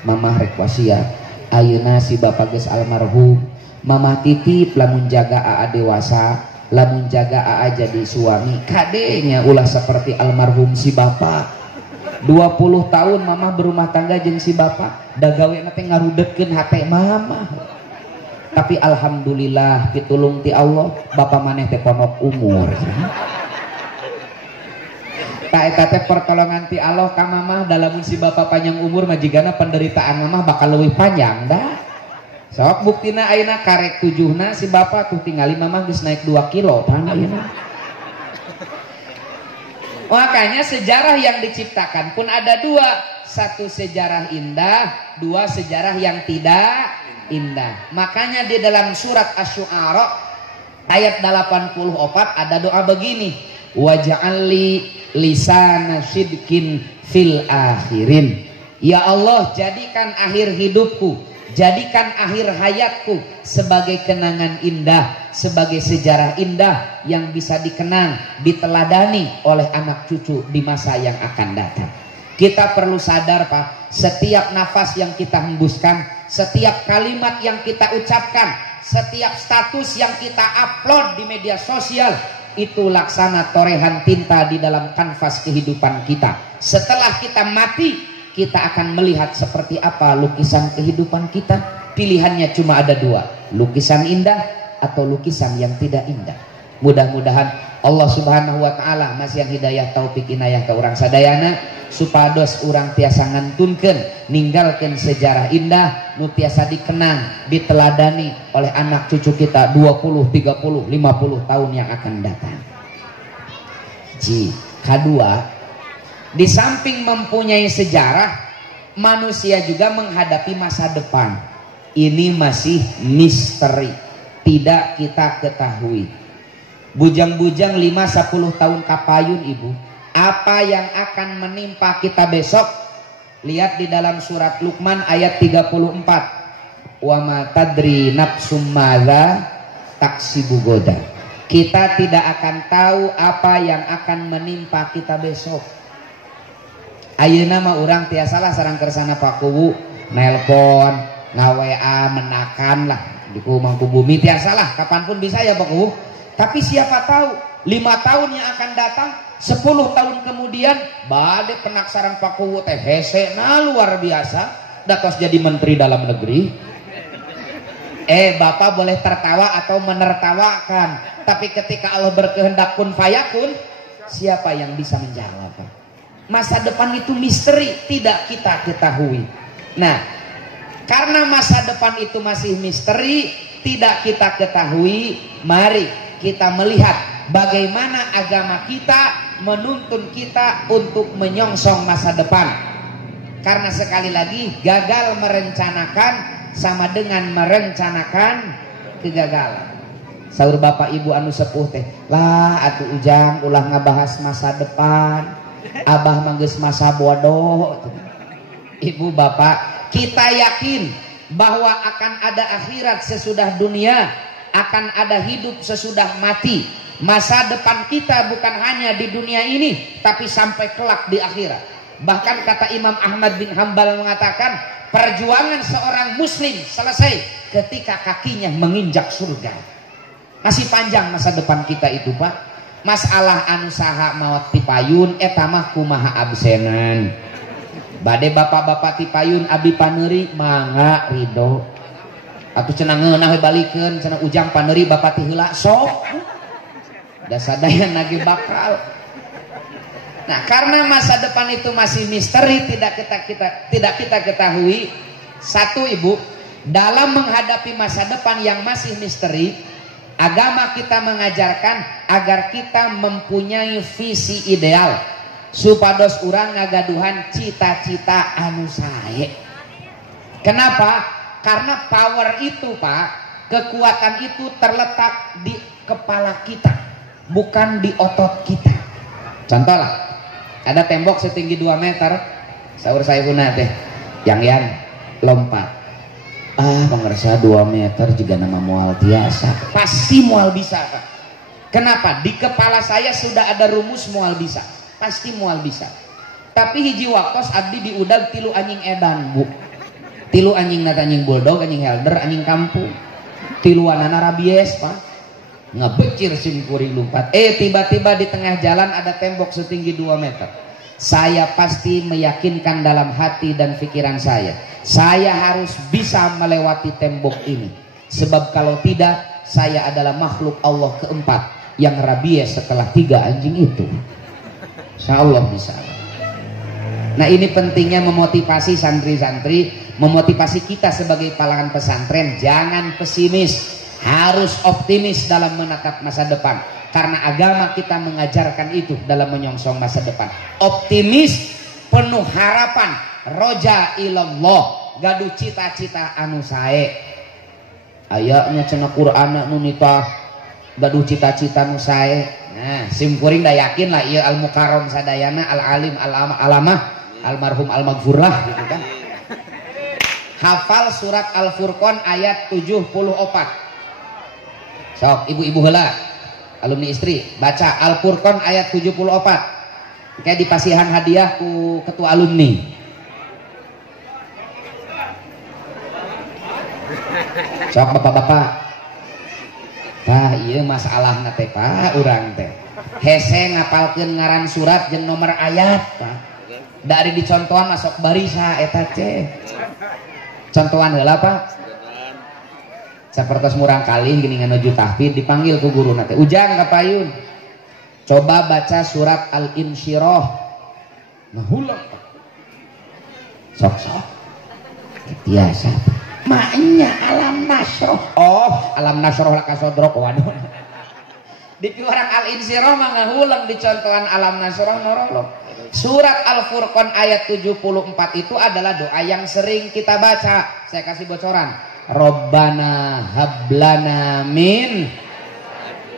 Mamah rek wasiat, ayeuna si bapak geus almarhum, mamah titip lamun jaga aa dewasa, lamun jaga aa jadi suami, kadenya ulah seperti almarhum si bapak. 20 tahun mamah berumah tangga jeung si bapak, da gawena teh ngarudegkeun hate mamah. Tapi alhamdulillah pitulung ti Allah, bapak maneh teh ponok umur. Ta eta teh pertolongan ti Allah ka mamah, dalam si bapak panjang umur majigana penderitaan mamah bakal leuwih panjang dah. Sok buktina ayeuna karek 7na si bapak tuh tingali mamah geus naik 2 kilo tan ayeuna. Makanya sejarah yang diciptakan pun ada dua. Satu sejarah indah, dua sejarah yang tidak indah. Makanya di dalam surat Asy-Syu'ara ayat 84 ada doa begini, waj'alli lisana sidqin fil akhirin. Ya Allah, jadikan akhir hidupku, jadikan akhir hayatku sebagai kenangan indah, sebagai sejarah indah yang bisa dikenang, diteladani oleh anak cucu di masa yang akan datang. Kita perlu sadar, Pak, setiap nafas yang kita hembuskan, setiap kalimat yang kita ucapkan, setiap status yang kita upload di media sosial, itu laksana torehan tinta di dalam kanvas kehidupan kita. Setelah kita mati, kita akan melihat seperti apa lukisan kehidupan kita. Pilihannya cuma ada dua, lukisan indah atau lukisan yang tidak indah. Mudah-mudahan Allah Subhanahu wa taala masih yang hidayah taufik inayah ka urang sadayana supados urang tiasa ngantunkeun ninggalkeun sejarah indah nu tiasa dikenang diteladani oleh anak cucu kita 20, 30, 50 tahun yang akan datang. Kedua, di samping mempunyai sejarah, manusia juga menghadapi masa depan. Ini masih misteri, tidak kita ketahui. Bujang-bujang 5-10 tahun kapayun ibu, apa yang akan menimpa kita besok? Lihat di dalam surat Luqman ayat 34. Wa ma tadri nafsum madza taksibu goda. Kita tidak akan tahu apa yang akan menimpa kita besok. Ayeuna mah urang tiasalah sareng kersana Pak Kuwu nelpon, nga-WA, menakan lah di Mangku Bumi tiasalah kapanpun bisa ya Pak Kuwu. Tapi siapa tahu 5 tahun yang akan datang, 10 tahun kemudian bade penak sareng Pak Kuwu teh hesena luar biasa datos jadi menteri dalam negeri. Bapak boleh tertawa atau menertawakan, tapi ketika Allah berkehendak kun fayakun, siapa yang bisa menjawab? Masa depan itu misteri, tidak kita ketahui. Nah, karena masa depan itu masih misteri, tidak kita ketahui, mari kita melihat bagaimana agama kita menuntun kita untuk menyongsong masa depan. Karena sekali lagi, gagal merencanakan sama dengan merencanakan kegagalan. Saur bapak ibu anu sepuh teh, lah atuh ujang ulah ngabahas masa depan, abah manggeus masa bodoh. Ibu bapak, kita yakin bahwa akan ada akhirat sesudah dunia, akan ada hidup sesudah mati. Masa depan kita bukan hanya di dunia ini, tapi sampai kelak di akhirat. Bahkan kata Imam Ahmad bin Hambal mengatakan, perjuangan seorang muslim selesai ketika kakinya menginjak surga. Masih panjang masa depan kita itu Pak. Masalah anu saha maot tipayun eta mah kumaha absenan. Bade bapak-bapak tipayun abi paneuri mangga ridho. Atuh cenah ngeunah we balikeun cenah ujang paneuri bapak ti heula sok. Da sadaya nage bakal. Nah, karena masa depan itu masih misteri, tidak kita ketahui. Satu ibu, dalam menghadapi masa depan yang masih misteri, agama kita mengajarkan agar kita mempunyai visi ideal supados urang ngagaduhan cita-cita anu sae. Kenapa? Karena power itu Pak, kekuatan itu terletak di kepala kita, bukan di otot kita. Contoh lah, ada tembok setinggi 2 meter, saur saya guna teh, yang lompat. Pengersa 2 meter juga nama mual biasa, pasti mual bisa Pak. Kenapa? Di kepala saya sudah ada rumus mual bisa, pasti mual bisa. Tapi hiji waktos abdi diudag 3 anjing edan bu, 3 anjing nata anjing bulldog, anjing helder, anjing kampung, 3 anana rabies Pak. Ngebecir sim kuring lompat. Tiba-tiba di tengah jalan ada tembok setinggi 2 meter. Saya pasti meyakinkan dalam hati dan pikiran saya harus bisa melewati tembok ini. Sebab kalau tidak, saya adalah makhluk Allah keempat yang rabies setelah 3 anjing itu. Insya Allah bisa. Nah, ini pentingnya memotivasi santri-santri, memotivasi kita sebagai palangan pesantren. Jangan pesimis, harus optimis dalam menatap masa depan, karena agama kita mengajarkan itu dalam menyongsong masa depan. Optimis, penuh harapan, roja ilallah, gaduh cita-cita anu sae. Ayatnya cenah Qur'an nu nitah gaduh cita-cita anu sae. Nah, sim kuring da yakin lah ieu al mukarram sadayana, al alim al alamah, almarhum al maghfurlah gitu kan. Hafal surat Al Furqan ayat 74. Sok ibu-ibu heula alumni istri baca Al Furqan ayat 74. Kayak dipasihan hadiah ku ketua alumni. Sok bapak-bapak. Tah ieu masalahna teh Pak, urang teh hese ngapalkeun ngaran surat jeung nomor ayat Pak. Dari dicontohan masuk barisa eta teh. Contohan heula Pak. sapertos murang kali gini nganuju tahfidz dipanggil ku guru nate, ujang ka payun coba baca surat Al-Insyirah. Nah hulang sok biasa maknya alam nasroh, oh alam nasroh laka sodrok, waduh di orang Al-Insyirah mah ngahulang di contohan alam nasroh norolog. Surat Al-Furqan ayat 74 itu adalah doa yang sering kita baca. Saya kasih bocoran, Rabbana hablana min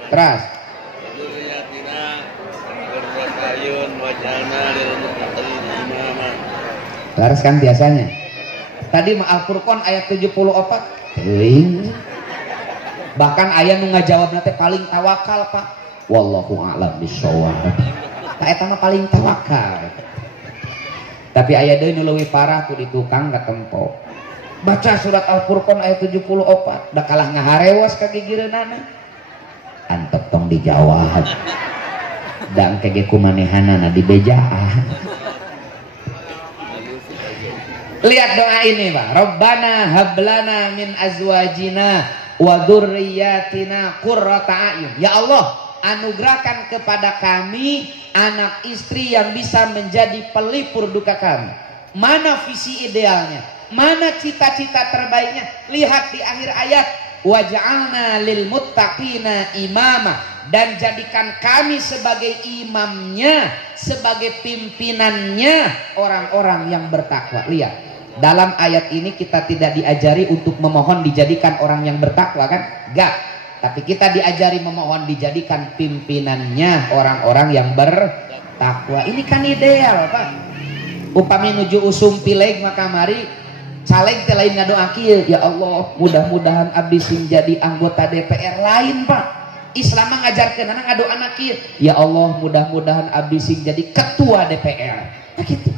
terus laras kan biasanya tadi Al-Furqan ayat 74 bahkan ayat nu ngajawab nate paling tawakal Pak, wallahu a'lam bishawab. Nah eta mah paling tawakal. Tapi aya deui nu leuwih parah ku di tukang katempo. Baca surat Al-Furqan ayat 74, da kalah ngaharewas ka gigireunana. Antep tong dijawab. Da engke ge kumanehanana dibejaan. Lihat doa ini Pak. Rabbana hablana min azwajina wa dzurriyyatina qurrata a'yun. Ya Allah, anugerahkan kepada kami anak istri yang bisa menjadi pelipur duka kami. Mana visi idealnya? Mana cita-cita terbaiknya? Lihat di akhir ayat, waj'alna lil muttaqina imama, dan jadikan kami sebagai imamnya, sebagai pimpinannya orang-orang yang bertakwa. Lihat, dalam ayat ini kita tidak diajari untuk memohon dijadikan orang yang bertakwa kan? Enggak. Tapi kita diajari memohon dijadikan pimpinannya orang-orang yang bertakwa. Ini kan ideal Pak. Upami nuju usum pileg maka mari caleg teh lain ngadoa kieu, ya Allah mudah-mudahan abdi sing jadi anggota DPR lain Pak. Islam mah ngajarkeunana ngadoana kieu, ya Allah mudah-mudahan abdi sing jadi ketua DPR. Nah gitu.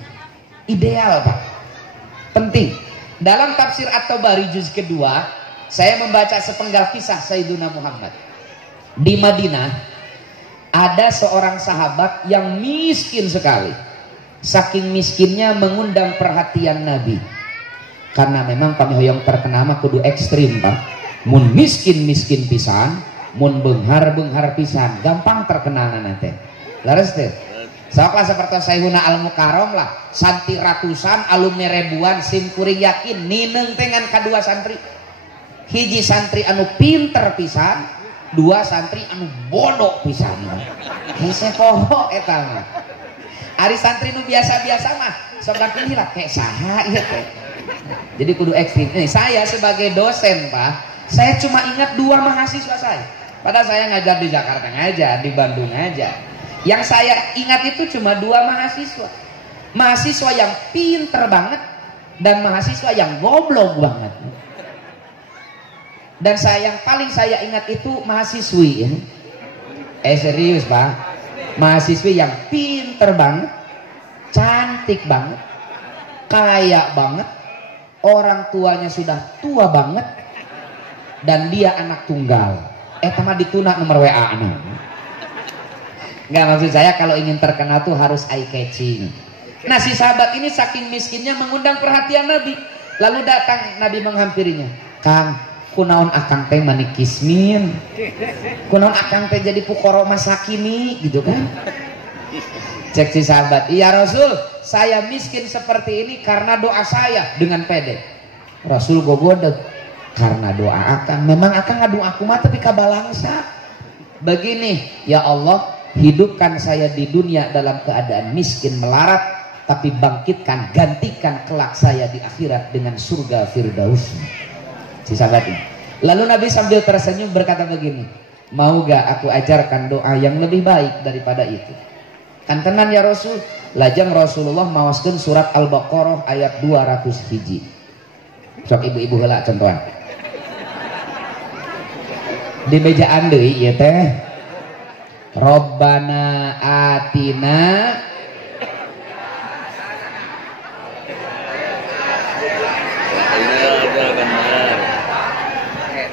Ideal Pak. Penting. Dalam tafsir At-Tabari juz kedua, saya membaca sepenggal kisah Sayyiduna Muhammad. Di Madinah ada seorang sahabat yang miskin sekali. Saking miskinnya mengundang perhatian Nabi. Karena memang pamihoyong terkenal mah kudu ekstrim Pak. Mun miskin pisan, mun beunghar pisan, gampang terkenal nanti. Laras teh. Soklah seperti Sayyiduna Al-Mukarram lah, santri ratusan, alumni ribuan, sim kuring yakin nineng dengan kadua santri. Hiji santri anu pinter pisan, dua santri anu bodoh pisan. Hese poho eta mah. Ari santri nu biasa-biasa mah sok pilih lah kayak saha ieu teh. Jadi kudu ekstrim. Saya sebagai dosen Pak, saya cuma ingat dua mahasiswa saya. Padahal saya ngajar di Jakarta ngajar, di Bandung ngajar. Yang saya ingat itu cuma dua mahasiswa. Mahasiswa yang pinter banget dan mahasiswa yang goblok banget. Dan yang paling saya ingat itu mahasiswi. Serius Pak. Mahasiswi yang pinter banget, cantik banget, kaya banget, orang tuanya sudah tua banget, dan dia anak tunggal. Mah dituna nomor WA anak. Nggak, maksud saya kalau ingin terkenal tuh harus eye catching. Nah si sahabat ini saking miskinnya mengundang perhatian Nabi. Lalu datang Nabi menghampirinya. Kang, kunaon akang teh manikismin, kunaon akang teh jadi pukoro masakini gitu kan. Cek si sahabat, iya Rasul, saya miskin seperti ini karena doa saya. Dengan pede Rasul gogodeg, karena doa akang. Memang akang ngadu aku mah tapi kabalangsa. Begini, ya Allah, hidupkan saya di dunia dalam keadaan miskin melarat, tapi bangkitkan, gantikan kelak saya di akhirat dengan surga Firdaus. Si sahabat ini. Lalu Nabi sambil tersenyum berkata begini, mau gak aku ajarkan doa yang lebih baik daripada itu? Kan tenan ya Rasul. Lajang Rasulullah mawaskeun surat Al-Baqarah ayat 200 hiji. Sok ibu-ibu heula contohan. Di bejaan deui ieu teh. Rabbana atina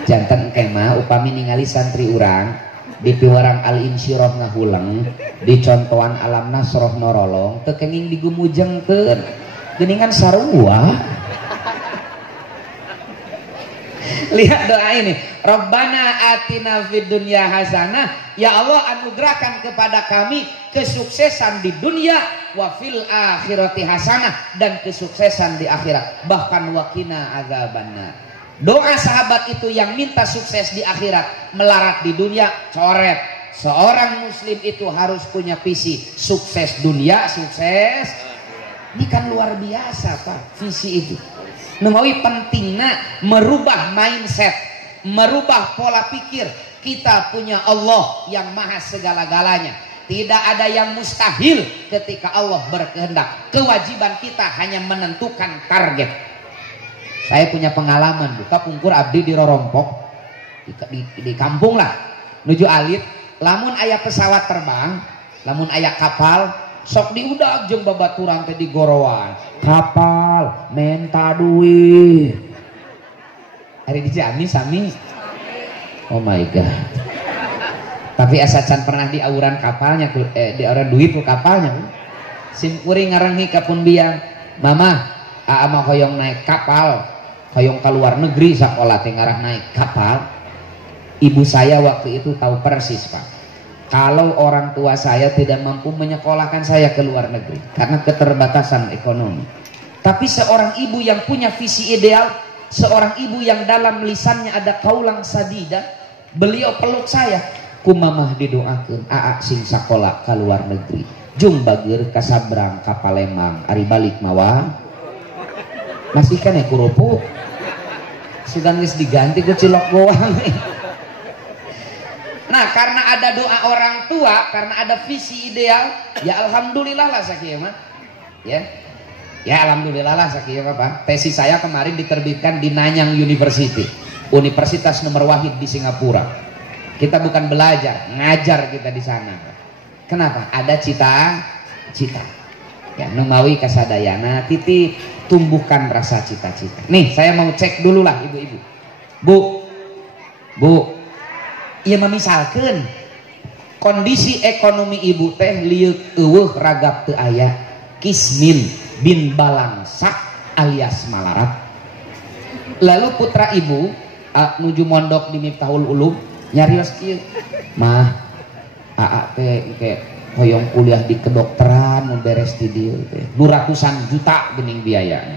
jantan kemah upami ningali santri urang di piwarang Al-Insyirah ngahulang di contohan alam nasroh norolong teu kenging digumujengkeun geuningan sarua Lihat doa ini, Rabbana atina fid dunya hasanah, ya Allah anugerahkan kepada kami kesuksesan di dunia, wa fil akhirati hasanah, dan kesuksesan di akhirat, bahkan wakina azabannar. Doa sahabat itu yang minta sukses di akhirat, melarat di dunia, coret. Seorang muslim itu harus punya visi sukses dunia, sukses. Ini kan luar biasa Pak, visi itu. Nemawi pentingnya merubah mindset, merubah pola pikir. Kita punya Allah yang maha segala-galanya. Tidak ada yang mustahil ketika Allah berkehendak. Kewajiban kita hanya menentukan target. Saya punya pengalaman, buka pungkur abdi di Rorompok, di kampung lah, menuju alit. Lamun aya pesawat terbang, lamun aya kapal, sok diudag jeung babaturan teh di gorowan. Kapal menta duit. Hari dijani sami. Oh my god. Tapi asa can pernah di auran kapalnya, di auran duit ku kapalnya. Sim kuring ngarangi ka pun biang, "Mama, aa mah hoyong naik kapal, hoyong ke luar negeri sakola teh ngarah naik kapal." Ibu saya waktu itu tahu persis Pak, kalau orang tua saya tidak mampu menyekolahkan saya ke luar negeri karena keterbatasan ekonomi. Tapi seorang ibu yang punya visi ideal, seorang ibu yang dalam lisannya ada kaulang sadida, beliau peluk saya, kumamah didoakeun aa sing sakola ke luar negeri, jung bageur ka sabrang ka Palembang, ari balik mawa masih kan ya kerupuk sudah geus diganti ku cilok goang. Nah, karena ada doa orang tua, karena ada visi ideal, ya alhamdulillah lah sakieu mah. Ya alhamdulillah lah sakieu Pak. Tesis saya kemarin diterbitkan di Nanyang University, Universitas Nomor Wahid di Singapura. Kita bukan belajar, ngajar kita di sana. Kenapa? Ada cita-cita. Ya, numawi kasadayana titi tumbuhkan rasa cita-cita. Nih, saya mau cek dulu lah ibu-ibu. Bu. Ieu mamisalkeun kondisi ekonomi ibu teh liuk eueuh ragap teu aya, Kismin bin Balangsak alias Malarat. Lalu putra ibu nuju mondok di Miftahul Ulum nyarios kieu, "Mah, aa teh ke hoyong kuliah di kedokteran mun beres di dieu teh. Nu ratusan juta geuning biayanya.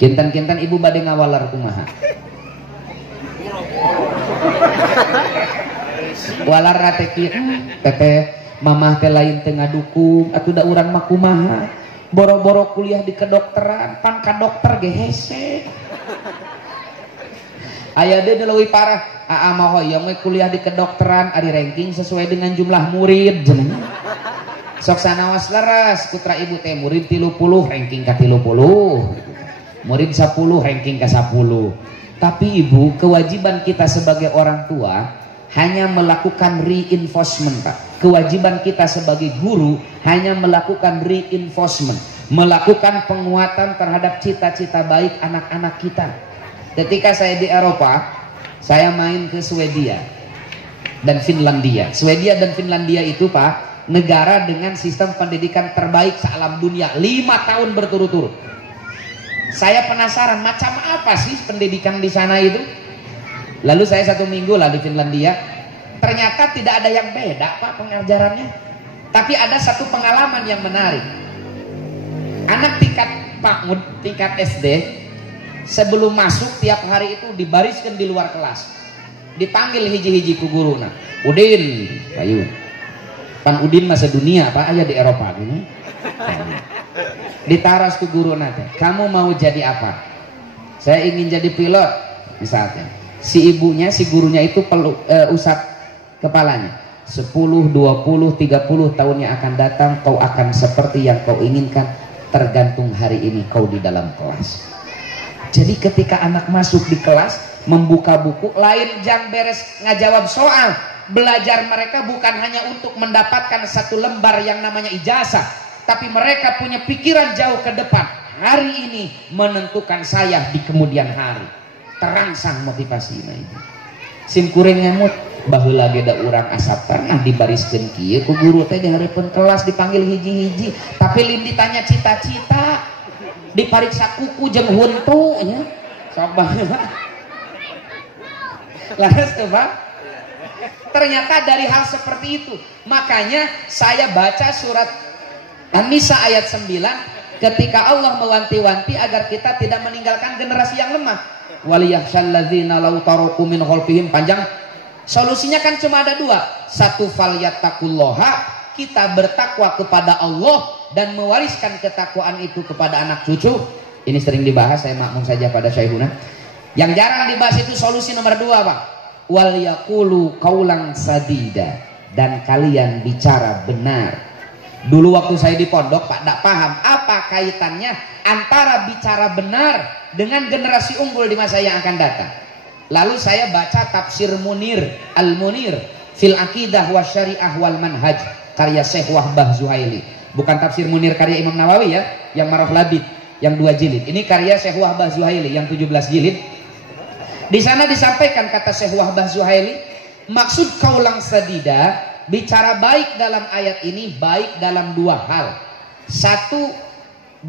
Kinten-kinten ibu bade ngawalar kumaha?" Walar rate kieu, "Teteh, mamah teh lain teu ngadukung, atuh da urang mah kumaha? Boro-boro kuliah di kedokteran, pan ka dokter ge hese." Aya deui leuwih parah, aa mah hoyong we kuliah di kedokteran ari ranking sesuai dengan jumlah murid jenengan. Sok sanaos leres putra ibu teh murid 30 ranking ka 30. Murid 10 ranking ka 10. Tapi ibu, kewajiban kita sebagai orang tua hanya melakukan reinforcement Pak. Kewajiban kita sebagai guru hanya melakukan reinforcement, melakukan penguatan terhadap cita-cita baik anak-anak kita. Ketika saya di Eropa, saya main ke Swedia dan Finlandia. Swedia dan Finlandia itu Pak, negara dengan sistem pendidikan terbaik se-alam dunia 5 tahun berturut-turut. Saya penasaran macam apa sih pendidikan di sana itu. Lalu saya 1 minggu lah di Finlandia. Ternyata tidak ada yang beda Pak pengajarannya. Tapi ada satu pengalaman yang menarik. Anak tingkat PAUD, tingkat SD, sebelum masuk tiap hari itu dibariskan di luar kelas. Dipanggil hiji-hiji ku guruna. "Udin, ayo." Pan Udin masa dunia Pak aya di Eropa ini. Ditaras ku guruna teh, "Kamu mau jadi apa?" "Saya ingin jadi pilot." Misalnya. Si ibunya, si gurunya itu usap kepalanya. 10, 20, 30 tahun yang akan datang kau akan seperti yang kau inginkan, tergantung hari ini kau di dalam kelas. Jadi ketika anak masuk di kelas, membuka buku, lain jang beres ngajawab soal. Belajar mereka bukan hanya untuk mendapatkan satu lembar yang namanya ijazah, tapi mereka punya pikiran jauh ke depan. Hari ini menentukan saya di kemudian hari. Terangsang motivasi itu. Sim kuring ngemut baheula ge da urang asa pernah dibariskeun kieu ku guru teh di hareupeun kelas dipanggil hiji-hiji, tapi lim ditanya cita-cita, dipariksa kuku jeung huntu nya. Sok baheula. Laras tuh Pak. Ternyata dari hal seperti itu, makanya saya baca surat An-Nisa ayat 9 ketika Allah mewanti-wanti agar kita tidak meninggalkan generasi yang lemah. Waliyahsyalladzina law taraku min khalfihim, panjang. Solusinya kan cuma ada dua. Satu, falyattaqullaha, kita bertakwa kepada Allah dan mewariskan ketakwaan itu kepada anak cucu. Ini sering dibahas, saya makmum saja pada Syaihuna. Yang jarang dibahas itu solusi nomor dua Pak. Wal yaqulu qaulan sadida, dan kalian bicara benar. Dulu waktu saya di pondok Pak tidak paham apa kaitannya antara bicara benar dengan generasi unggul di masa yang akan datang. Lalu saya baca tafsir Munir Al-Munir fil Aqidah wa Syariah wal Manhaj karya Syekh Wahbah Zuhaili. Bukan tafsir Munir karya Imam Nawawi ya, yang Marah Labid yang 2 jilid. Ini karya Syekh Wahbah Zuhaili yang 17 jilid. Di sana disampaikan kata Syekh Wahbah Zuhaili, maksud kaulang sadida, bicara baik dalam ayat ini baik dalam 2 hal. Satu,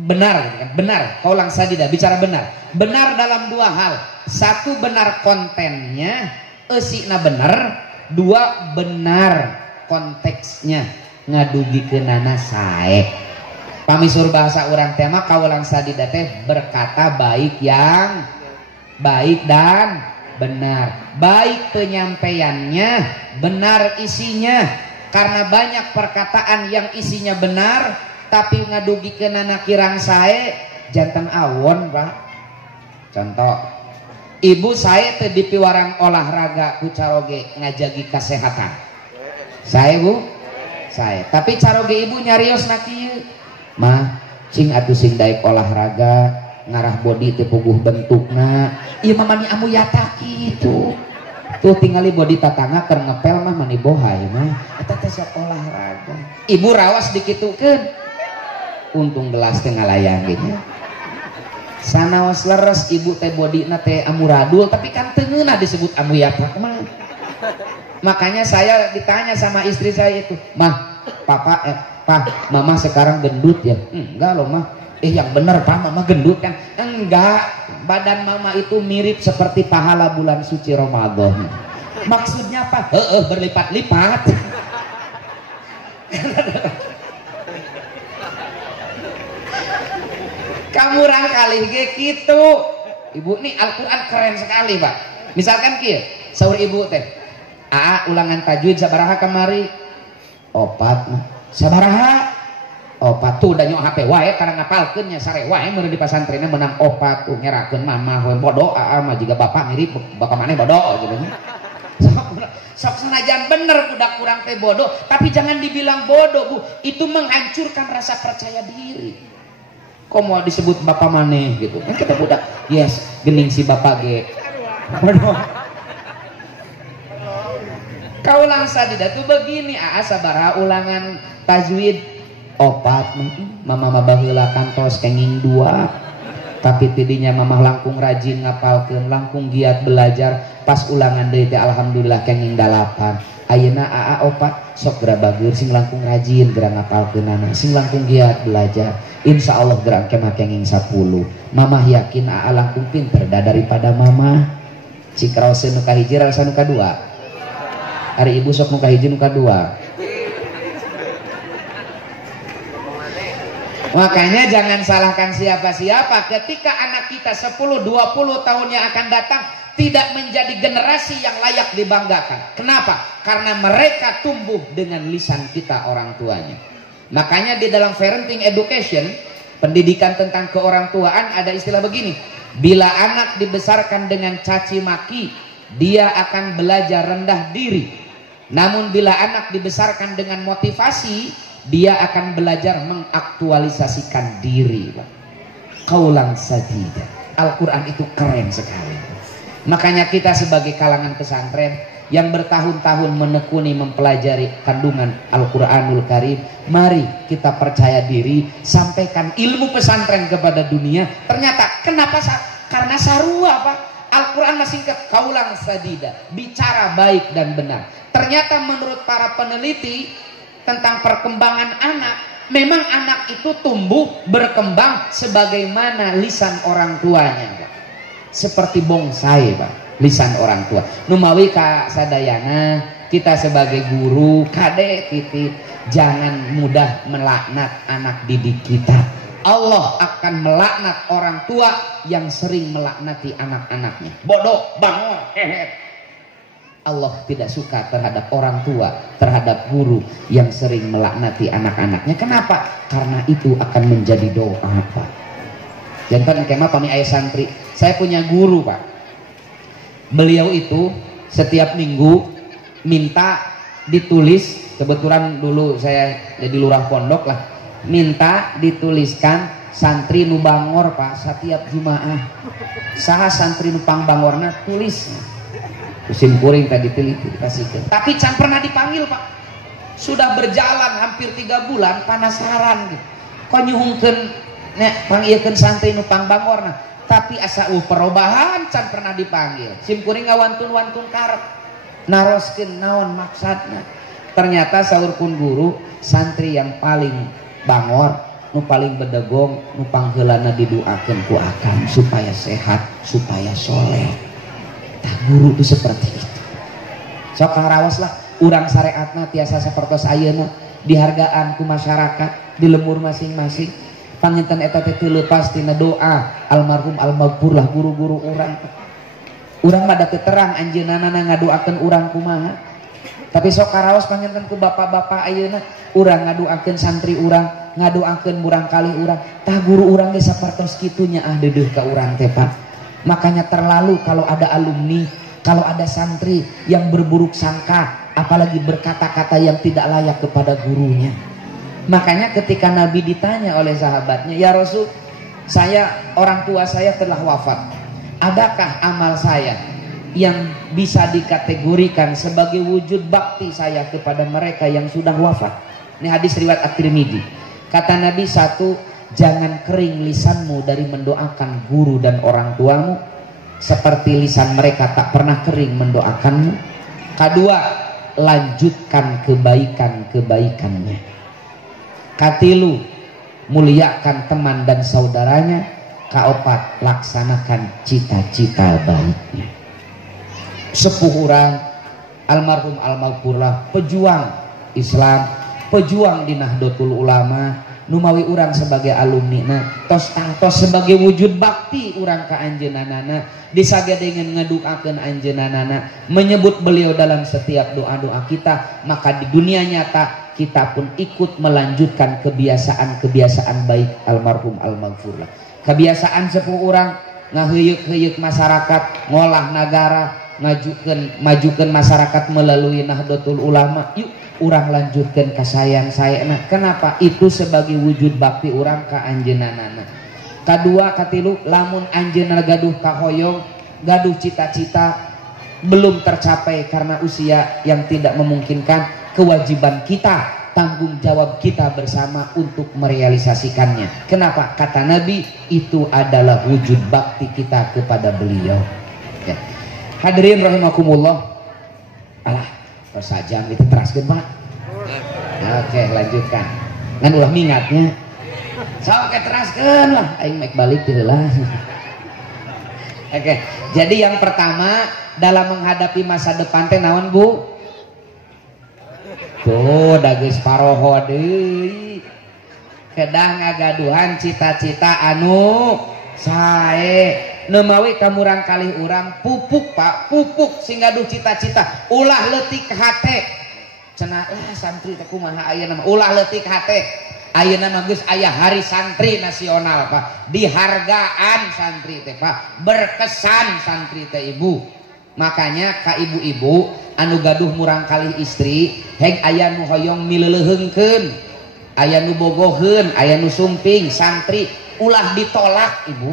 benar, benar, kaulang sadida, bicara benar. Benar dalam 2 hal. Satu, benar kontennya, esikna benar. 2, benar konteksnya, ngadugikeunana sae. Pamisur bahasa orang tema kaulang sadida teh berkata baik yang baik dan benar. Baik penyampaiannya, benar isinya. Karena banyak perkataan yang isinya benar tapi ngadugikeunana kirang sae, janten awon Pak. Contoh, ibu saya teh di piwarang olahraga ku caroge ngajagi kesehatan. Saya Bu, saya. Tapi caroge ibu nyarios na kieu. Mah, cing atuh sing daek olahraga ngarah body teh puguh bentukna. Ieu mah mani amu yata kitu. Tuh tingali body tatangga keur ngepel mah mani bohay mah. Eta teh sok olahraga. Ibu rawas dikitukeun. Untung gelas teh ngalayangkeun. Sanaos leres ibu teh bodina teh amuradul tapi kan teu ngeunah disebut amu yata mah. Makanya saya ditanya sama istri saya itu, "Mah, Papa Pak, Mama sekarang gendut ya?" "Enggak loh Mah." Yang bener Pak, Mama gendut kan? Enggak, badan Mama itu mirip seperti pahala bulan suci Ramadan. Maksudnya apa? Berlipat-lipat. Kamu rangkali gitu. Ibu nih Al-Quran keren sekali Pak. Misalkan kieu, saur ibu teh, "Aa ulangan tajwid sabaraha kamari?" "Opat mah." "Sabaraha?" "Opat." Tuh udah nyok HP wae karena ngapalkeun nya sare wae meureun di pasantrenna menang opat tuh nyerakeun mama we bodoh aa mah jiga bapak mirip bapak maneh bodoh gitu nya. Sok senajan bener budak kurang teh bodoh, tapi jangan dibilang bodoh Bu, itu menghancurkan rasa percaya diri. Kok mau disebut bapak maneh gitu. Kan kita budak, yes, gening si bapak ge. Bodoh. Kaulang sadida tuh begini, aa sabaraha ulangan tajwid? Opat. Mama mah baheula kantos kenging 2. Tapi tidinya mamah langkung rajin ngapalkeun, langkung giat belajar. Pas ulangan deui teh alhamdulillah kenging 8. Ayeuna aa opat, sok gera bagur sing langkung rajin gera ngapalkeunana, sing langkung giat belajar. Insyaallah gera kemah kenging 10. Mamah yakin aa langkung pinter da daripada mamah. Cik raoseun nu kahiji raosa nu kadua. Ari ibu sok nu kahiji nu kadua. Makanya jangan salahkan siapa-siapa ketika anak kita 10-20 tahun yang akan datang tidak menjadi generasi yang layak dibanggakan. Kenapa? Karena mereka tumbuh dengan lisan kita orang tuanya. Makanya di dalam parenting education, pendidikan tentang keorangtuaan ada istilah begini. Bila anak dibesarkan dengan caci maki, dia akan belajar rendah diri. Namun bila anak dibesarkan dengan motivasi, dia akan belajar mengaktualisasikan diri. Kaulang sadida. Al-Quran itu keren sekali. Makanya kita sebagai kalangan pesantren yang bertahun-tahun menekuni mempelajari kandungan Al-Quranul Karim, mari kita percaya diri, sampaikan ilmu pesantren kepada dunia. Ternyata kenapa? Karena sarua Pak. Al-Quran masih kaulang sadida, bicara baik dan benar. Ternyata menurut para peneliti tentang perkembangan anak, memang anak itu tumbuh berkembang sebagaimana lisan orang tuanya Pak. Seperti bonsai Pak. lisan orang tua. Numawi ka sadayana kita sebagai guru kade titip jangan mudah melaknat anak didik kita. Allah akan melaknat orang tua yang sering melaknati anak-anaknya. Bodoh, bangor, hehe. Allah tidak suka terhadap orang tua, terhadap guru yang sering melaknati anak-anaknya. Kenapa? Karena itu akan menjadi doa, Pak. Jantan kemah pami ayah santri. Saya punya guru, Pak. Beliau itu setiap minggu minta ditulis, kebetulan dulu saya jadi lurah pondok lah, minta dituliskan santri nu bangor, Pak, setiap Jumaah. Saha santri nu pang bangorna tulis. Musim kuring tadi teliti dikasihkan. Tapi can pernah dipanggil, Pak. Sudah berjalan hampir 3 bulan, penasaran gitu. Kok nyuhungkeun nek panggilkeun santri nu pang bangorna, tapi asa perubahan can pernah dipanggil. Sim kuring ngawantun-wantun karep. Naroskeun naon maksudna. Ternyata saurkun guru, santri yang paling bangor, nu paling bedegong, nu pangheulana didoakeun ku akang supaya sehat, supaya soleh. Tah guru itu seperti itu. Sok karaos lah, urang syariatna tiasa sapertos ayeuna, dihargaan ku masyarakat, di lemur masing-masing. Panginten eta teh teu leupas tina doa almarhum almaghfur lah guru-guru urang. Urang mah da teu terang anjeunana ngadoakeun urang kumaha. Tapi sok karaos panginten ku bapak-bapak ayeuna, urang ngadoakeun santri urang, ngadoakeun murang kali urang. Tah guru urang ge sapertos kitunya deudeuh ka urang teh, Pak. Makanya terlalu kalau ada alumni, kalau ada santri yang berburuk sangka, apalagi berkata-kata yang tidak layak kepada gurunya. Makanya ketika Nabi ditanya oleh sahabatnya, ya Rasul, orang tua saya telah wafat. Adakah amal saya yang bisa dikategorikan sebagai wujud bakti saya kepada mereka yang sudah wafat? Ini hadis riwayat At-Tirmidzi. Kata Nabi, 1, jangan kering lisanmu dari mendoakan guru dan orang tuamu, seperti lisan mereka tak pernah kering mendoakanmu. Kedua, lanjutkan kebaikan-kebaikannya. Katilu, muliakan teman dan saudaranya. Kaopat, laksanakan cita-cita baiknya. Sepuh urang almarhum almarhumlah pejuang Islam, pejuang di Nahdlatul Ulama, numawi urang sebagai alumnina tos tangtos sebagai wujud bakti urang ka anjeunanana, disagedengan ngadukakeun anjeunanana, menyebut beliau dalam setiap doa-doa kita. Maka di dunia nyata kita pun ikut melanjutkan kebiasaan-kebiasaan baik almarhum almarhumlah. Kebiasaan sepuh urang ngaheuyeuh-heuyeuh masyarakat, ngolah negara, majukeun masyarakat melalui Nahdlatul Ulama. Yuk urang lanjutkan kasayang sayana. Kenapa? Itu sebagai wujud bakti urang ka anjeunanana. Kadua, katilu, lamun anjeunna gaduh kahoyong, gaduh cita-cita belum tercapai karena usia yang tidak memungkinkan, kewajiban kita, tanggung jawab kita bersama untuk merealisasikannya. Kenapa? Kata Nabi, itu adalah wujud bakti kita kepada beliau. Ya. Hadirin rahimakumullah. Alah, saja itu teraskeun, Pak. Oke, lanjutkan. Ngan ulah mingatnya. Sok ke teraskeun lah, aing mek balik heula. Oke, jadi yang pertama dalam menghadapi masa depan teh naon, Bu? Tuh, da geus paroho deui. Kedah ngagaduhan cita-cita anu sae. Nemawi kamurang kalih urang pupuk, Pak, pupuk sing gaduh cita-cita, ulah leutik hate. Cenah santri teh kumaha ayeuna mah ulah leutik hate. Ayeuna mah geus aya hari santri nasional, Pak. Dihargaan santri teh, Pak. Berkesan santri teh, Ibu. Makanya ka ibu-ibu anu gaduh murang kalih istri, heg aya nu hoyong mileuleheungkeun, aya nu bogoheun, aya nu sumping santri, ulah ditolak, Ibu.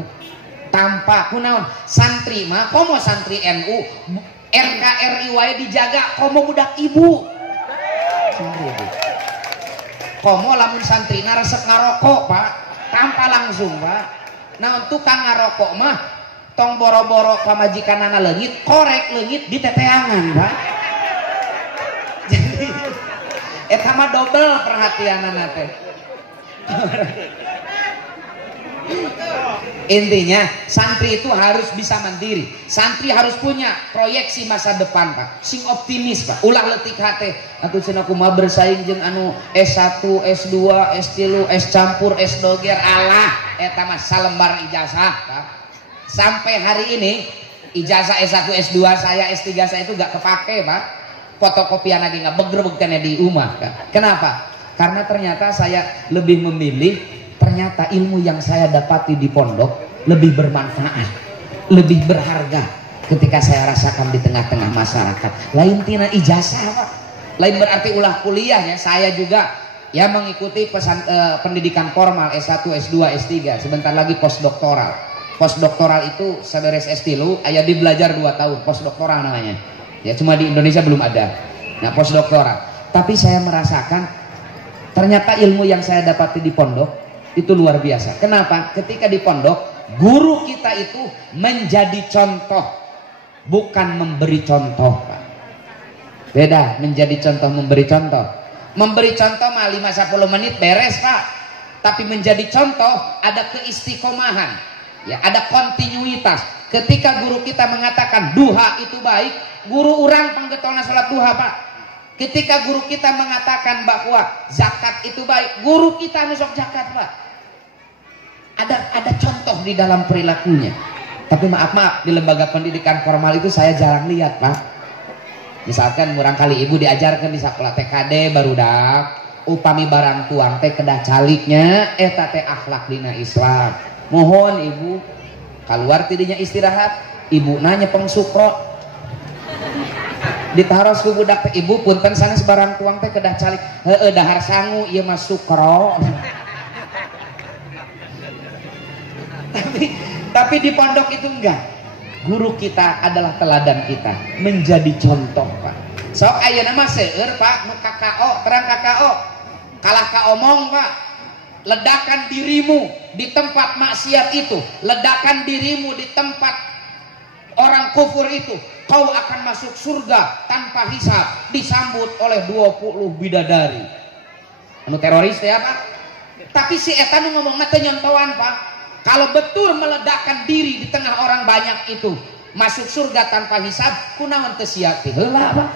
Tanpa kunaon santri mah komo santri NU RKRI wae dijaga, komo budak ibu. Komo lamun santrina resep ngarokok, Pak, tanpa langsung, Pak. Naon tukang ngarokok mah tong boro-boro ka majikanana leungit, korek leungit di teteangan, Pak. Jadi eta mah double perhatianana teh. Intinya santri itu harus bisa mandiri, santri harus punya proyeksi masa depan Pak, sing optimis Pak, ulah letik hati aku cenah kumaha bersaing jeung anu S1, S2, S3, S campur, S doger, alah eta mah salembar ijazah Pak. Sampai hari ini ijazah S1, S2 saya, S3 saya itu gak kepake Pak, fotokopian lagi gak beger-beger di rumah Pak. Kenapa? Karena ternyata saya lebih memilih, ternyata ilmu yang saya dapati di pondok lebih bermanfaat, lebih berharga ketika saya rasakan di tengah-tengah masyarakat. Lain tina ijazah Pak, lain berarti ulah kuliah ya. Saya juga ya mengikuti pendidikan formal S1, S2, S3, sebentar lagi postdoktoral. Postdoktoral itu seberes S3 aya di belajar 2 tahun, postdoktoral namanya ya, cuma di Indonesia belum ada. Nah postdoktoral, tapi saya merasakan ternyata ilmu yang saya dapati di pondok itu luar biasa. Kenapa? Ketika di pondok, guru kita itu menjadi contoh, bukan memberi contoh Pak. Beda menjadi contoh, memberi contoh. Memberi contoh mah 5-10 menit beres Pak. Tapi menjadi contoh ada keistiqomahan, ya, ada kontinuitas. Ketika guru kita mengatakan duha itu baik, guru orang panggetona salat duha Pak. Ketika guru kita mengatakan bahwa zakat itu baik, guru kita nusok zakat Pak. Ada contoh di dalam perilakunya. Tapi maaf di lembaga pendidikan formal itu saya jarang lihat Pak. Misalkan murang kali ibu diajarkan di sekolah TKD barudak, upami barang tuang teh kedah caliknya eta teh akhlak dina Islam. Mohon ibu keluar tidinya istirahat, ibu nanya pengsukro ditaros ku budak teh, ibu punten sanes barang tuang teh kedah calik, heueuh dahar sangu ieu mah sukro. Tapi di pondok itu enggak. Guru kita adalah teladan kita, menjadi contoh Pak. Sok ayeuna mah seueur Pak, nu KKO, terang KKO. Kalah ka omong Pak. Ledakan dirimu di tempat maksiat itu, ledakan dirimu di tempat orang kufur itu, kau akan masuk surga tanpa hisab, disambut oleh 20 bidadari. Anu teroris ya Pak. Tapi si eta nu ngomongna teh nyontohan Pak. Kalau betul meledakkan diri di tengah orang banyak itu masuk surga tanpa hisab, kunaon teu sia teh heula Pak.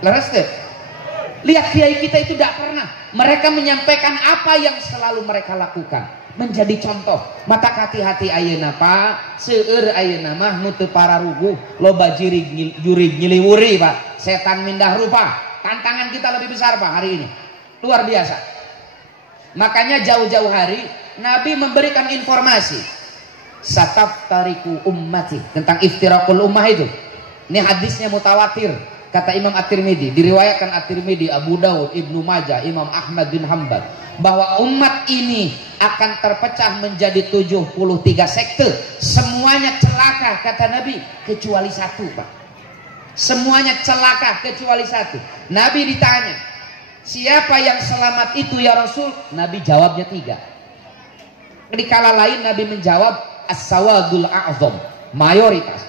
Leres teh. Lihat kiai kita itu tidak pernah. Mereka menyampaikan apa yang selalu mereka lakukan, menjadi contoh. Mata hati-hati ayeuna Pak, seueur ayeuna mah nu teu pararuguh, loba jurig nyiliwuri Pak. Setan mindah rupa. Tantangan kita lebih besar Pak hari ini. Luar biasa. Makanya jauh-jauh hari Nabi memberikan informasi sataftariku ummati, tentang iftirakul ummah itu. Ini hadisnya mutawatir, kata Imam At-Tirmidzi, diriwayatkan At-Tirmidzi, Abu Daud, Ibnu Majah, Imam Ahmad bin Hanbal, bahwa umat ini akan terpecah menjadi 73 sekte. Semuanya celaka kata Nabi kecuali satu Pak. Semuanya celaka kecuali satu. Nabi ditanya, siapa yang selamat itu ya Rasul? Nabi jawabnya 3. Di kala lain Nabi menjawab as-sawadul a'zam, mayoritas.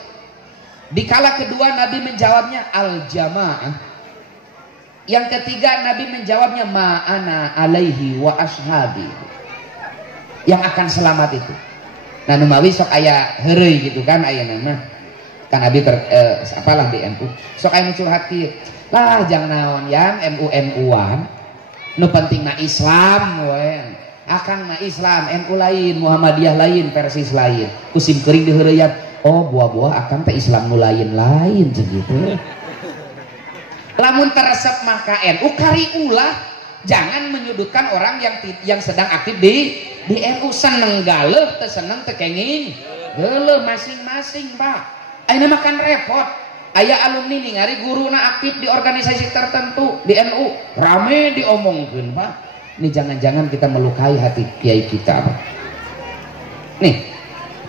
Di kala kedua Nabi menjawabnya al-jamaah. Yang ketiga Nabi menjawabnya ma'ana alaihi wa ashabi. Yang akan selamat itu. Nah numawi sok aya heureuy gitu kan aya nama. Kan Nabi apalah di MU. Sok aya curhat kieu. Lah jangan naon yang MU-MU-an. Nu penting na Islam we. Akang na Islam, MU lain, Muhammadiyah lain, Persis lain. Kusim kering di heureuyan. Oh buah-buah akang teh Islam nu lain segitu. Lamun teresep maka NU kari ulah, jangan menyudutkan orang yang sedang aktif di NU. Seneng galeuh teu seneng teu kenging. Geuleuh masing-masing Pak. Ayeuna makan repot. Aya alumni ningali guruna aktif di organisasi tertentu di NU, rame diomongkeun Pak. Ini jangan-jangan kita melukai hati kiai kita Pak. Nih,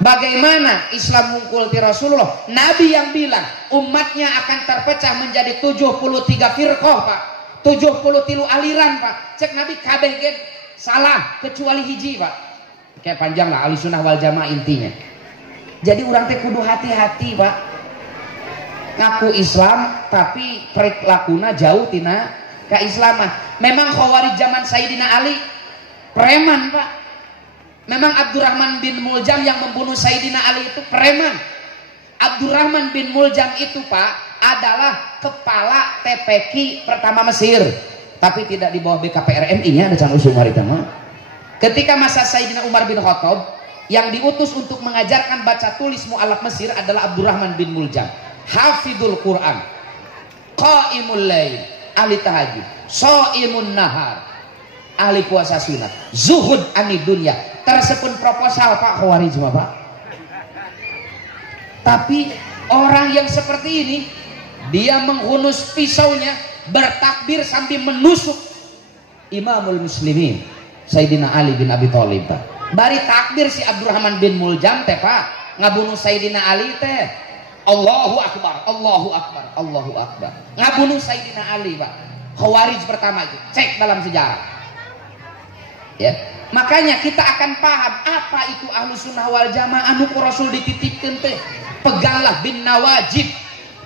bagaimana Islam mungkul ti Rasulullah? Nabi yang bilang umatnya akan terpecah menjadi 73 firqah Pak, 73 aliran Pak. Cek Nabi kabeh ge salah kecuali hiji Pak. Kayak panjang lah Ahlussunnah wal Jamaah intinya. Jadi orang teh kudu hati-hati Pak. Ngaku Islam tapi perilakunya jauh tina keislaman. Memang Khawarij zaman Sayyidina Ali preman Pak. Memang Abdurrahman bin Muljam yang membunuh Sayyidina Ali itu preman. Abdurrahman bin Muljam itu Pak adalah kepala TPQ pertama Mesir, tapi tidak di bawah BKPRMI-nya, ada can usul maritama. Ketika masa Sayyidina Umar bin Khattab, yang diutus untuk mengajarkan baca tulis mu'alaf Mesir adalah Abdurrahman bin Muljam. Hafidul Quran, qaimul lail, ahli tahajud, shaimun nahar, ahli puasa sunat, zuhud anid dunya. Tersepun proposal Pak Khawarij Pak. Tapi orang yang seperti ini, dia menghunus pisaunya, bertakbir sambil menusuk Imamul Muslimin Sayyidina Ali bin Abi Thalib. Bari takbir si Abdurrahman bin Muljam teh Pak ngabunuh Sayyidina Ali teh, Allahu Akbar, Allahu Akbar, Allahu Akbar, ngabunuh Sayyidina Ali Pak. Khawarij pertama itu, cek dalam sejarah ya. Makanya kita akan paham apa itu Ahlus Sunnah wal Jamaah anu ku Rasul dititipkeun teh. Peganglah bin nawajib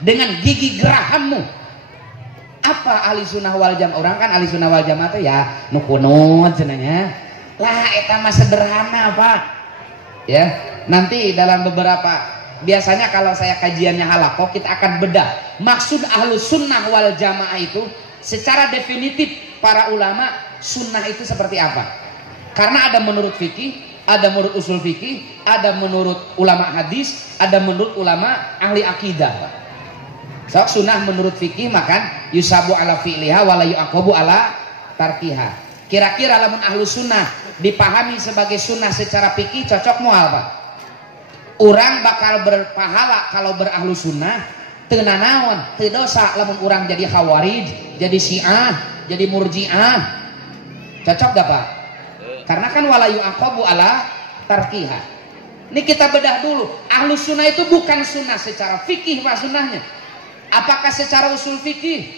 dengan gigi gerahammu. Apa ahli sunnah wal jamaah? Orang kan ahli sunnah wal jamaah teh ya nu kunut cenanya. Lah eta mah sederhana Pak. Ya, nanti dalam beberapa, biasanya kalau saya kajiannya halakoh kita akan bedah maksud Ahlus Sunnah wal Jamaah itu secara definitif. Para ulama sunnah itu seperti apa? Karena ada menurut fikih, ada menurut usul fikih, ada menurut ulama hadis, ada menurut ulama ahli akidah. So, sunnah menurut fikih makan yusabu ala fi'liha wa la yu'aqabu ala tarkiha. Kira-kira lamun ahlu sunnah dipahami sebagai sunnah secara fikih cocok moal Pak. Orang bakal berpahala kalau berahlu sunnah, teu nanaon, teu dosa lamun orang jadi khawarij, jadi syiah, jadi murjiah. Cocok gak Pak? Karena kan wala yu'aqabu ala tarkiha. Ini kita bedah dulu. Ahlus sunnah itu bukan sunnah secara fikih Pak sunnahnya. Apakah secara usul fikih?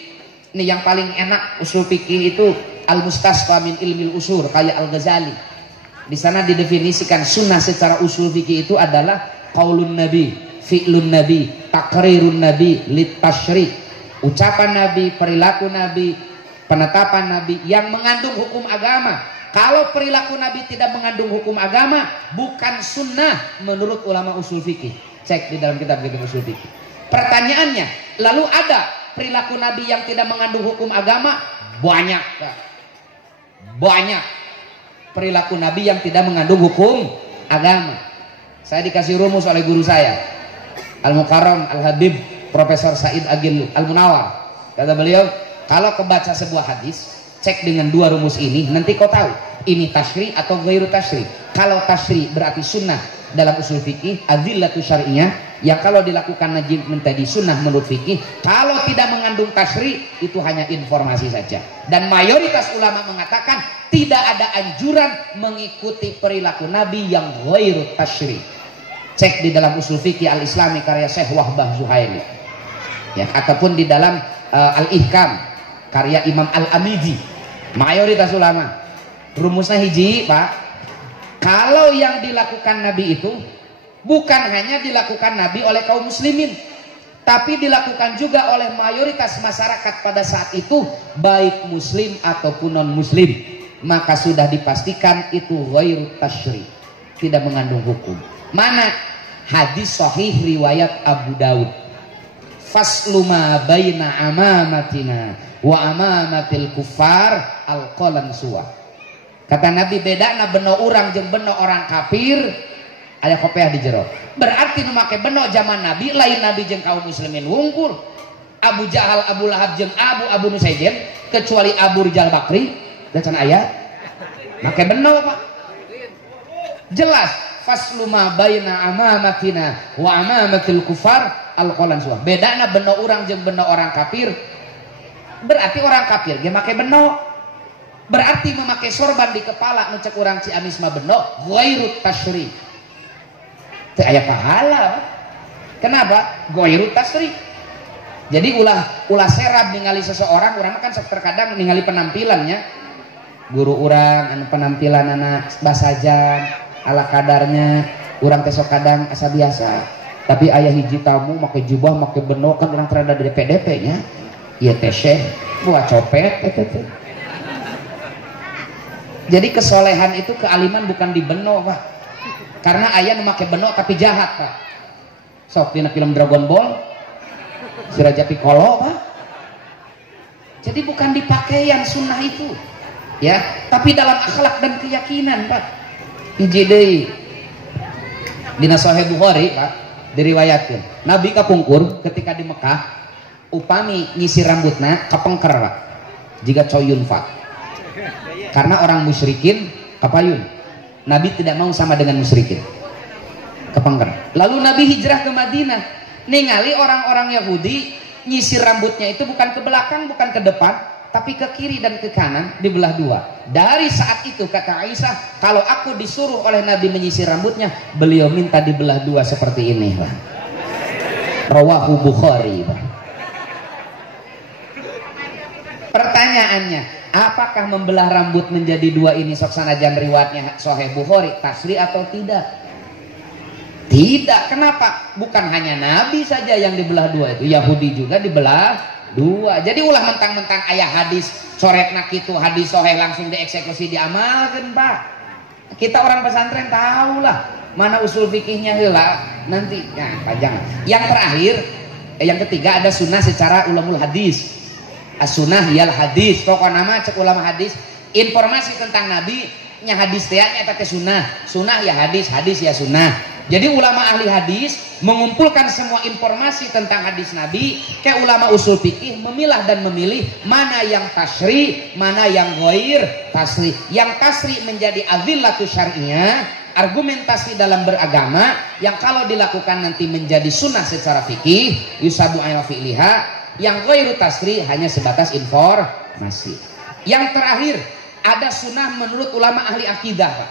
Ini yang paling enak usul fikih itu al-mustasqa min ilmil usul kayak Al-Ghazali. Di sana didefinisikan sunnah secara usul fikih itu adalah qaulun nabi, fi'lun nabi, takrirun nabi, lit tasyri'. Ucapan nabi, perilaku nabi, penetapan nabi yang mengandung hukum agama. Kalau perilaku nabi tidak mengandung hukum agama, bukan sunnah menurut ulama usul fikih. Cek di dalam kitab usul fikih. Pertanyaannya, lalu ada perilaku nabi yang tidak mengandung hukum agama? Banyak. Banyak perilaku nabi yang tidak mengandung hukum agama. Saya dikasih rumus oleh guru saya, Al-Mukarram Al-Habib Profesor Said Agil Al-Munawar. Kata beliau, kalau kebaca sebuah hadis, cek dengan dua rumus ini, nanti kau tahu ini tasyri atau ghairu tasyri. Kalau tasyri berarti sunnah dalam usul fikih, adillatu syar'iyah yang kalau dilakukan najib menjadi sunnah menurut fikih. Kalau tidak mengandung tasyri itu hanya informasi saja. Dan mayoritas ulama mengatakan tidak ada anjuran mengikuti perilaku nabi yang ghairu tasyri. Cek di dalam usul fikih al-Islami karya Syekh Wahbah Zuhaili ya, ataupun di dalam Al-Ihkam karya Imam Al-Amidi. Mayoritas ulama rumusnya hiji Pak, kalau yang dilakukan nabi itu bukan hanya dilakukan nabi oleh kaum muslimin, tapi dilakukan juga oleh mayoritas masyarakat pada saat itu, baik muslim ataupun non muslim, maka sudah dipastikan itu ghairu tasyri, tidak mengandung hukum. Mana? Hadis sahih riwayat Abu Daud, faslu ma baina amamatina wa amamatil kufar al-qalan suwa. Kata Nabi, beda na beno orang jeung beno orang kafir aya kopiah di jero. Berarti nu make beno zaman Nabi lain Nabi jeung kaum muslimin wungkul. Abu Jahal, Abu Lahab jeung Abu Nusayjem, kecuali Abu Rijal Bakri da can aya make beno Pak. Jelas faslu ma baina amamatina wa amamatil kufar al-qalan suwa. Bedana beno orang jeung beno orang kafir. Berarti orang kafir ge make beno. Berarti memakai sorban di kepala ngecek orang Ciamis mah beno ghairu tasyri. Teu aya pahala. Kenapa? Ghairu tasyri. Jadi ulah serab ningali seseorang, urang kan terkadang ningali penampilannya. Guru urang anu penampilan anak basajan ala kadarnya, urang teh sok kadang asa biasa. Tapi aya hiji tamu make jubah, make beno kan urang terada di DP nya. Ieu teh syekh buat copet eta teh. Jadi kesolehan itu kealiman bukan di beno Pak, karena ayah memakai beno tapi jahat Pak. Sok dina film Dragon Ball si Raja Piccolo Pak. Jadi bukan di pakaian sunnah itu ya, tapi dalam akhlak dan keyakinan Pak. Hiji deui dina Sahih Bukhari Pak diriwayatkeun Nabi kapungkur ketika di Mekah upami nyisir rambutna kapengker Pak jika coyun Pak, karena orang musyrikin kapayun. Nabi tidak mau sama dengan musyrikin, kapengker. Lalu Nabi hijrah ke Madinah, ningali orang-orang Yahudi nyisir rambutnya itu bukan ke belakang, bukan ke depan, tapi ke kiri dan ke kanan, dibelah dua. Dari saat itu kata Aisyah, kalau aku disuruh oleh Nabi menyisir rambutnya, beliau minta dibelah dua seperti ini Pak. Rawahu Bukhari Pak. Pertanyaannya, apakah membelah rambut menjadi dua ini sok sanajan riwayatnya Sahih Bukhari tasri atau tidak? Tidak. Kenapa? Bukan hanya Nabi saja yang dibelah dua itu, Yahudi juga dibelah dua. Jadi ulah mentang-mentang ayah hadis coretna kitu hadis sahih langsung dieksekusi diamalkan Pak. Kita orang pesantren tahu lah mana usul fikihnya heula nanti ya panjang. Yang terakhir yang ketiga ada sunnah secara ulumul hadis. As-sunnah yal hadis, pokok nama cek ulama hadis, informasi tentang Nabi nya hadis teh nya teh sunnah, sunnah ya hadis, hadis ya sunnah. Jadi ulama ahli hadis mengumpulkan semua informasi tentang hadis Nabi, kayak ulama usul fikih memilah dan memilih mana yang tasri, mana yang ghair tasri. Yang tasri menjadi adillatu syar'iyyah, argumentasi dalam beragama yang kalau dilakukan nanti menjadi sunnah secara fikih, yusabu ayat fi'liha. Yang ghairu tasri hanya sebatas informasi. Yang terakhir ada sunnah menurut ulama ahli akidah Pak.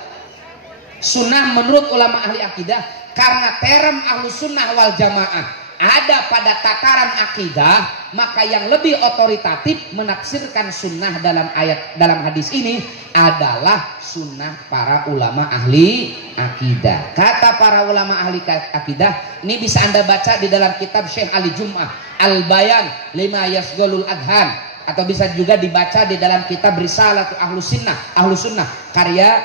Sunnah menurut ulama ahli akidah karena term ahlu sunnah wal jamaah ada pada tataran akidah, maka yang lebih otoritatif menafsirkan sunnah dalam ayat dalam hadis ini adalah sunnah para ulama ahli akidah. Kata para ulama ahli akidah ini bisa Anda baca di dalam kitab Syekh Ali Jum'ah Al-Bayan lima yasgolul adhan, atau bisa juga dibaca di dalam kitab Risalatu Ahlu Sunnah karya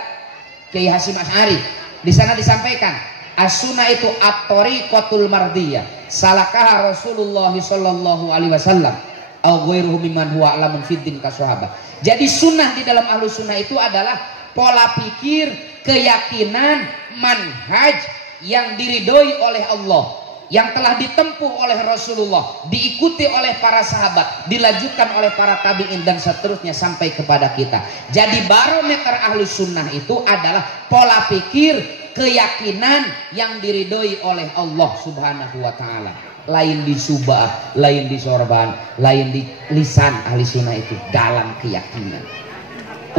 Kiai Hasyim Asy'ari. Di sana disampaikan as-sunnah itu at-tariqatul mardiyah salakaha Rasulullah sallallahu alaihi wasallam au ghairuhu mimman huwa alamun fiddin ka sahabat. Jadi sunnah di dalam ahlu sunnah itu adalah pola pikir, keyakinan, manhaj yang diridhoi oleh Allah, yang telah ditempuh oleh Rasulullah, diikuti oleh para sahabat, dilanjutkan oleh para tabi'in dan seterusnya sampai kepada kita. Jadi barometer ahlu sunnah itu adalah pola pikir, keyakinan yang diridhoi oleh Allah subhanahu wa ta'ala. Lain di subah, lain di sorban, lain di lisan ahli sunnah itu dalam keyakinan.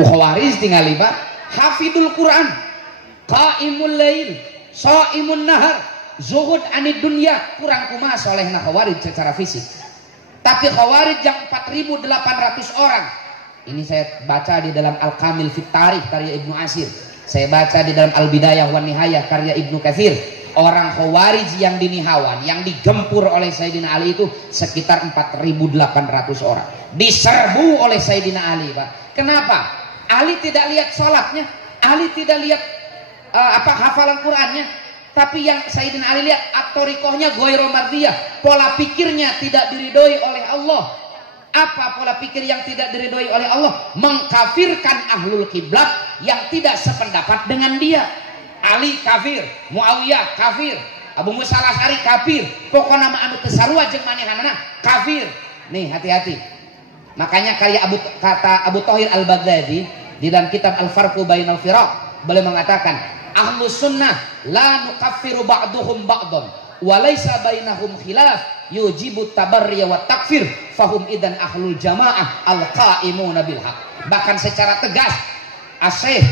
Khawarij tinggal Pak, hafidul Quran, qaimul lail, shaimun nahar, zuhud anid dunya, kurang kumaha solehna khawarij secara fisik. Tapi khawarij yang 4.800 orang, ini saya baca di dalam Al-Kamil Fit Tarikh karya Ibnu Asir, saya baca di dalam Al-Bidayah wan Nihayah karya Ibnu Katsir. Orang khawarij yang dinihawan, yang digempur oleh Sayyidina Ali itu sekitar 4.800 orang, diserbu oleh Sayyidina Ali Pak. Kenapa? Ali tidak lihat salatnya, Ali tidak lihat hafalan Qurannya, tapi yang Sayyidina Ali lihat at-tariqahnya ghairu mardiyah, pola pikirnya tidak diridhoi oleh Allah. Apa pola pikir yang tidak diridhoi oleh Allah? Mengkafirkan ahlul kiblat yang tidak sependapat dengan dia. Ali kafir, Muawiyah kafir, Abu Musa al-Asy'ari kafir, pokoknya nama anu teu sarua jeung manehanana kafir. Nih hati-hati. Makanya karya kata Abu Thahir Al-Baghdadi di dalam kitab Al-Farqu Bainal Firaq, beliau mengatakan ahlus sunnah la nukaffiru ba'duhum ba'dhan wa laisa bainahum khilaf yujibu tabarriya wa takfir fahum idan ahlul jamaah al-qa'imuna bil haq. Bahkan secara tegas Asy-Syaikh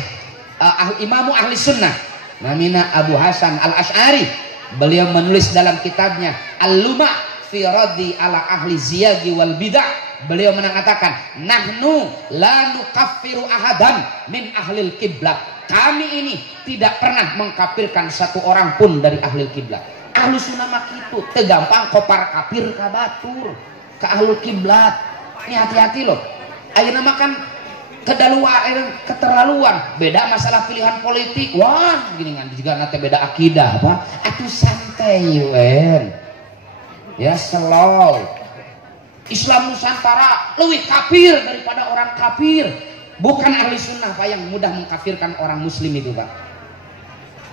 Imamu ahli sunnah namina Abu Hasan Al-Asy'ari, beliau menulis dalam kitabnya Al-Luma' fi raddi ala ahli ziyagi wal bidah, beliau mengatakan nahnu la nukaffiru ahadan min ahlil kiblat, kami ini tidak pernah mengkafirkan satu orang pun dari ahlil kiblat. Ahlu sunnah mah kitu teu gampang kopar kafir ka batur ka ahlul kiblat. Ini hati-hati loh. Ayeuna mah kan keterlaluan. Beda masalah pilihan politik, wah gini kan juga nanti beda akidah apa, atuh santai wen ya, slow. Islam Nusantara lebih kafir daripada orang kafir. Bukan ahli sunnah Pak yang mudah mengkafirkan orang muslim itu Pak.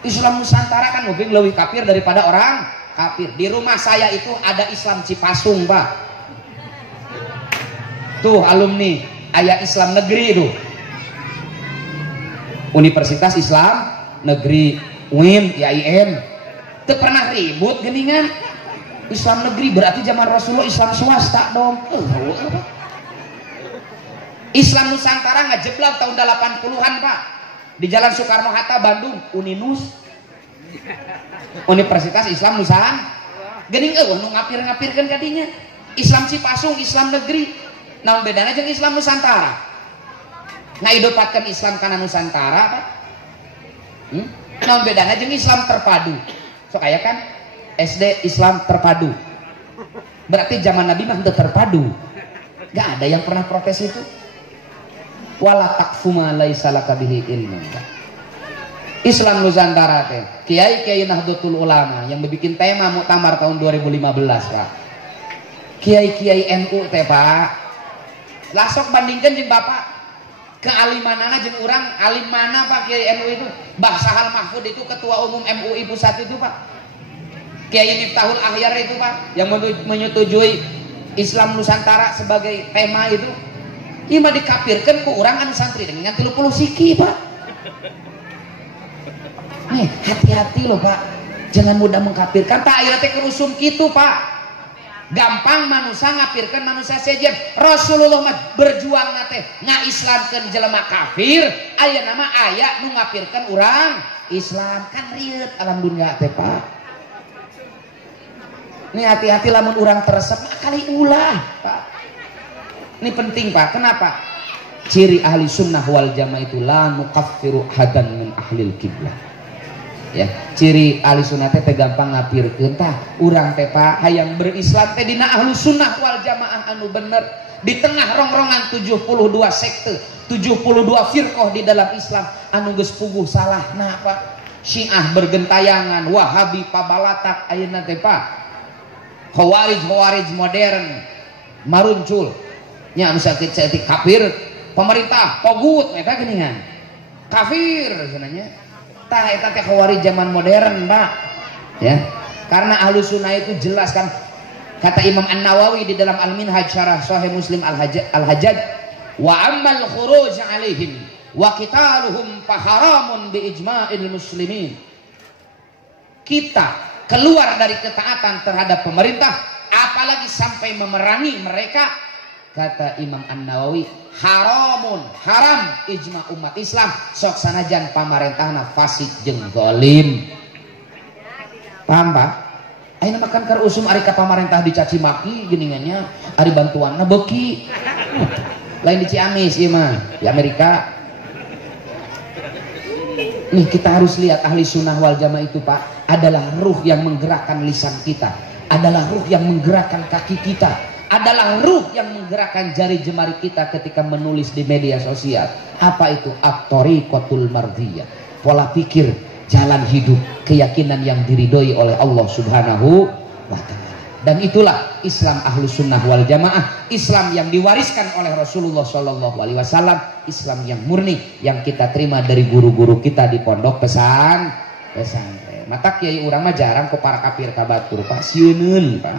Islam Nusantara kan mungkin lebih kafir daripada orang kafir. Di rumah saya itu ada Islam Cipasung Pak. Tuh alumni ayah Islam negeri itu, Universitas Islam Negeri UIN, IAIN. Itu pernah ribut geningan. Islam negeri berarti zaman Rasulullah Islam swasta dong. Islam Nusantara ngejeblak tahun 80-an Pak. Di Jalan Soekarno Hatta Bandung, Uninus. Universitas Islam Nusantara. Gening nu ngapir-ngapirkeun kadinya. Islam Cipasung, Islam negeri. Naon bedana jeung Islam Nusantara? Ngaidopatkeun Islam kana Nusantara Pak. Naon bedana jeung Islam terpadu? Sok aya kan SD Islam terpadu. Berarti zaman Nabi mah teu terpadu. Gak ada yang pernah protes itu. Wala taqfu ma laisa laka bihi ilmun. Islam Nusantara teh kiai-kiai Nahdlatul Ulama yang bikin tema muktamar tahun 2015 Pak. Kiai-kiai NU teh Pak. Lah sok bandingkeun jeung Bapak kealimanana jeung urang, alim mana Pak Kiai NU itu? Mbah Sahal Mahfud itu ketua umum MUI pusat itu Pak. Kiai Miftahul Ahyar itu Pak yang menyetujui Islam Nusantara sebagai tema itu. Ieu mah dikafirkeun ku urang anu santri dengan 30 siki Pak. Nih, hati-hati loh Pak. Jangan mudah mengkafirkan. Tak aya teh kerusum kitu Pak. Gampang manusia ngapirkan manusia sejen. Rasulullah mah berjuang nate ngaislamkeun jelema kafir. Aya nama aya nu ngapirkan urang Islam kan rieuh alhamdulillah teh Pak. Ini hati-hati lamun urang teresep kali ulah Pak. Ini penting Pak. Kenapa? Ciri ahli sunnah wal jamaah itu la nukaffiru hadan min ahlil kiblah. Ya, ciri ahli sunnah teh gampang ngapirkeun tah urang teh Pak hayang berislam teh dina ahli sunnah wal jamaah anu bener. Di tengah rongrongan 72 sekte, 72 firqah di dalam Islam anu geus puguh salahna Pak. Syiah bergentayangan, Wahabi pabalatak ayeuna teh Pak. Khawarij modern maruncul nya anu saeutik kafir pemerintah togut eta geuningan kafir sebenarnya tah eta teh khawarij zaman modern Pak ya. Karena ahlu sunnah itu jelas kan kata Imam An-Nawawi di dalam Al-Minhaj syarah Sahih Muslim Al-Hajjaj wa ammal khuruj alaihim wa qitaluhum faharamun bi ijma'il muslimin. Kita keluar dari ketaatan terhadap pemerintah apalagi sampai memerangi mereka, kata Imam An-Nawawi, haram ijma umat Islam sok sanajan pamarentahna fasik jeung zalim. Paham Pak? Ayeuna makan keur usum ari ka pamarentah dicaci maki geuningannya ari bantuanna beuki. Lain di Ciamis ieu mah, di Amerika. Nih kita harus lihat ahli sunnah wal jamaah itu Pak adalah ruh yang menggerakkan lisan kita, adalah ruh yang menggerakkan kaki kita, adalah ruh yang menggerakkan jari jemari kita ketika menulis di media sosial. Apa itu? At-thariqatul mardhiyah, pola pikir, jalan hidup, keyakinan yang diridhoi oleh Allah Subhanahu wa Ta'ala. Dan itulah Islam Ahlus Sunnah wal Jamaah, Islam yang diwariskan oleh Rasulullah Shallallahu Alaihi Wasallam, Islam yang murni yang kita terima dari guru-guru kita di pondok pesantren. Mata kiai urang mah jarang ke para kafir kabatur Pak, sieun Pak.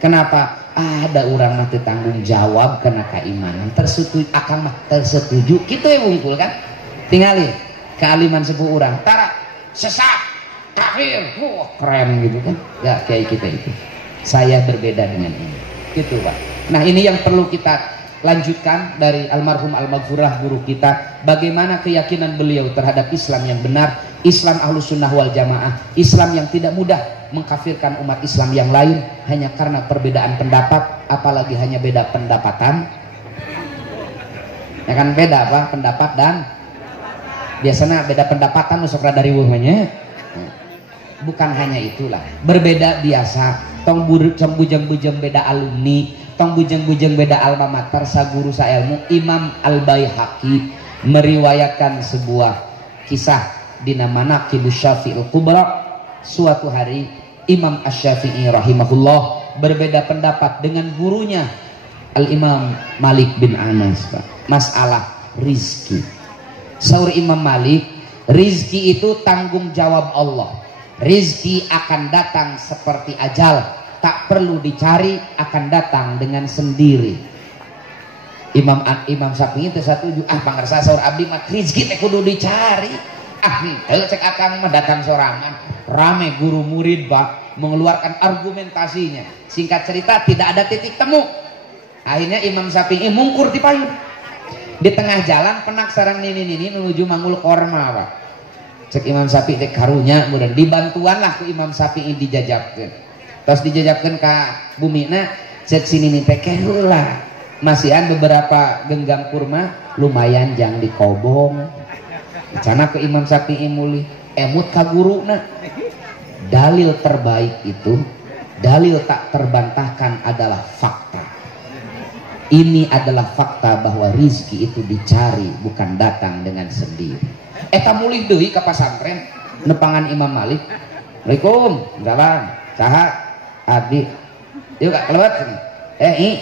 Kenapa? Ada urang mah tanggung jawab kena keimanan, tersetuju akan mah tersetuju, gitu ya wungkul kan? Tinggalin kealiman sepuh urang, tara sesat, kafir, wah keren gitu kan? Ya kiai kita itu. Saya berbeda dengan ini, gitu Pak. Nah ini yang perlu kita lanjutkan dari almarhum Al-Maghfurah guru kita. Bagaimana keyakinan beliau terhadap Islam yang benar, Islam Ahlus Sunnah wal Jamaah, Islam yang tidak mudah mengkafirkan umat Islam yang lain hanya karena perbedaan pendapat, apalagi hanya beda pendapatan. Ya kan beda apa pendapat dan biasanya beda pendapatan usuk dari wuhnya. Bukan hanya itulah, berbeda biasa. Tong bujang-bujang beda alumni, tong bujeng-bujeng beda alma mater saguru sailmu. Imam Al-Baihaqi meriwayatkan sebuah kisah dina Manaqibus Syafi'il Kubra. Suatu hari Imam Asy-Syafi'i rahimahullah berbeda pendapat dengan gurunya Al-Imam Malik bin Anas, masalah rizki. Saur Imam Malik, rizki itu tanggung jawab Allah. Rizki akan datang seperti ajal, tak perlu dicari, akan datang dengan sendiri. Imam Syafi'i itu setuju. Pangarsa saur abdi mah rizki teh kudu dicari. Henteu cek akang mah datang sorangan. Rame guru murid mengeluarkan argumentasinya. Singkat cerita tidak ada titik temu. Akhirnya Imam Syafi'i mungkur di payun. Di tengah jalan penak sareng nini menuju Mangul Korma, Pak. Cek Imam Syafi'i teh karunya mudah dibantuan lah ku Imam Syafi'i dijajabkeun. Terus dijajabkeun ka bumina, cek sini nih teh heula. Masihan beberapa genggam kurma lumayan jang dikobong. Cana ke Imam Syafi'i muli emut ka guruna. Dalil terbaik itu, dalil tak terbantahkan adalah fakta. Ini adalah fakta bahwa rizki itu dicari, bukan datang dengan sendiri. Eta mulih deui ka pasantren nepangan Imam Malik. Assalamualaikum, jalan, saha, abdi. Yuk kak kelewat.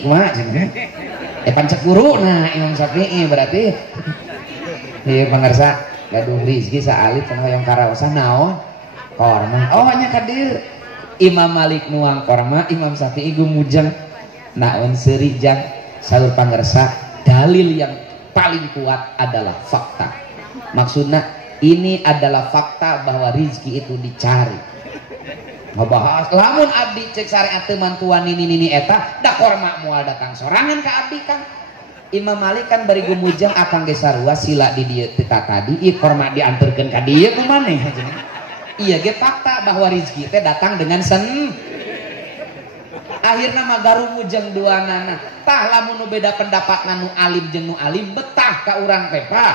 Kumaha cenah? Pancek guru nah Imam Syafi'i berarti. Ieu pangarsa gaduh rizki saalit cenah hoyong karaosan naon? Korma. Oh nya kadir. Imam Malik nuang korma, Imam Syafi'i gumujeng naon seuri jang. Saur pangersa, dalil yang paling kuat adalah fakta. Maksudnya ini adalah fakta bahwa rizki itu dicari. Ngebahas lamun abdi cek syariat teu mantuan nini eta da korma moal datang sorangan ka abdi kan. Imam Malik kan bari gumujeng akang ge sarua sila di dieu teh tadi ieu korma dianterkeun ka dieu kumaneh. Iya ge fakta bahwa rizki teh datang dengan akhirnya magaru mujeng dua nana tah lamun nu beda pendapat nu alim jeung nu alim betah ka urang teh Pak.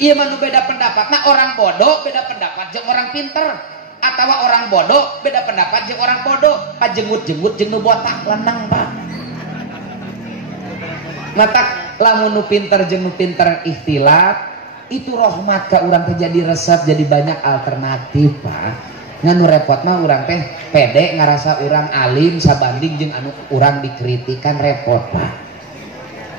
Ieu mah nu beda pendapat orang bodoh beda pendapat jeung orang pinter, atawa orang bodoh beda pendapat jeung orang bodoh, pajenggut-jenggut jeung nu botak lanang Pak. Mata lamun nu pinter jeung nu pinter ikhtilaf itu rahmat ka urang teh jadi resep, jadi banyak alternatif Pak. Nganu repot mah urang teh pede ngarasa urang alim sabanding jeung anu urang dikritikan repot Pak.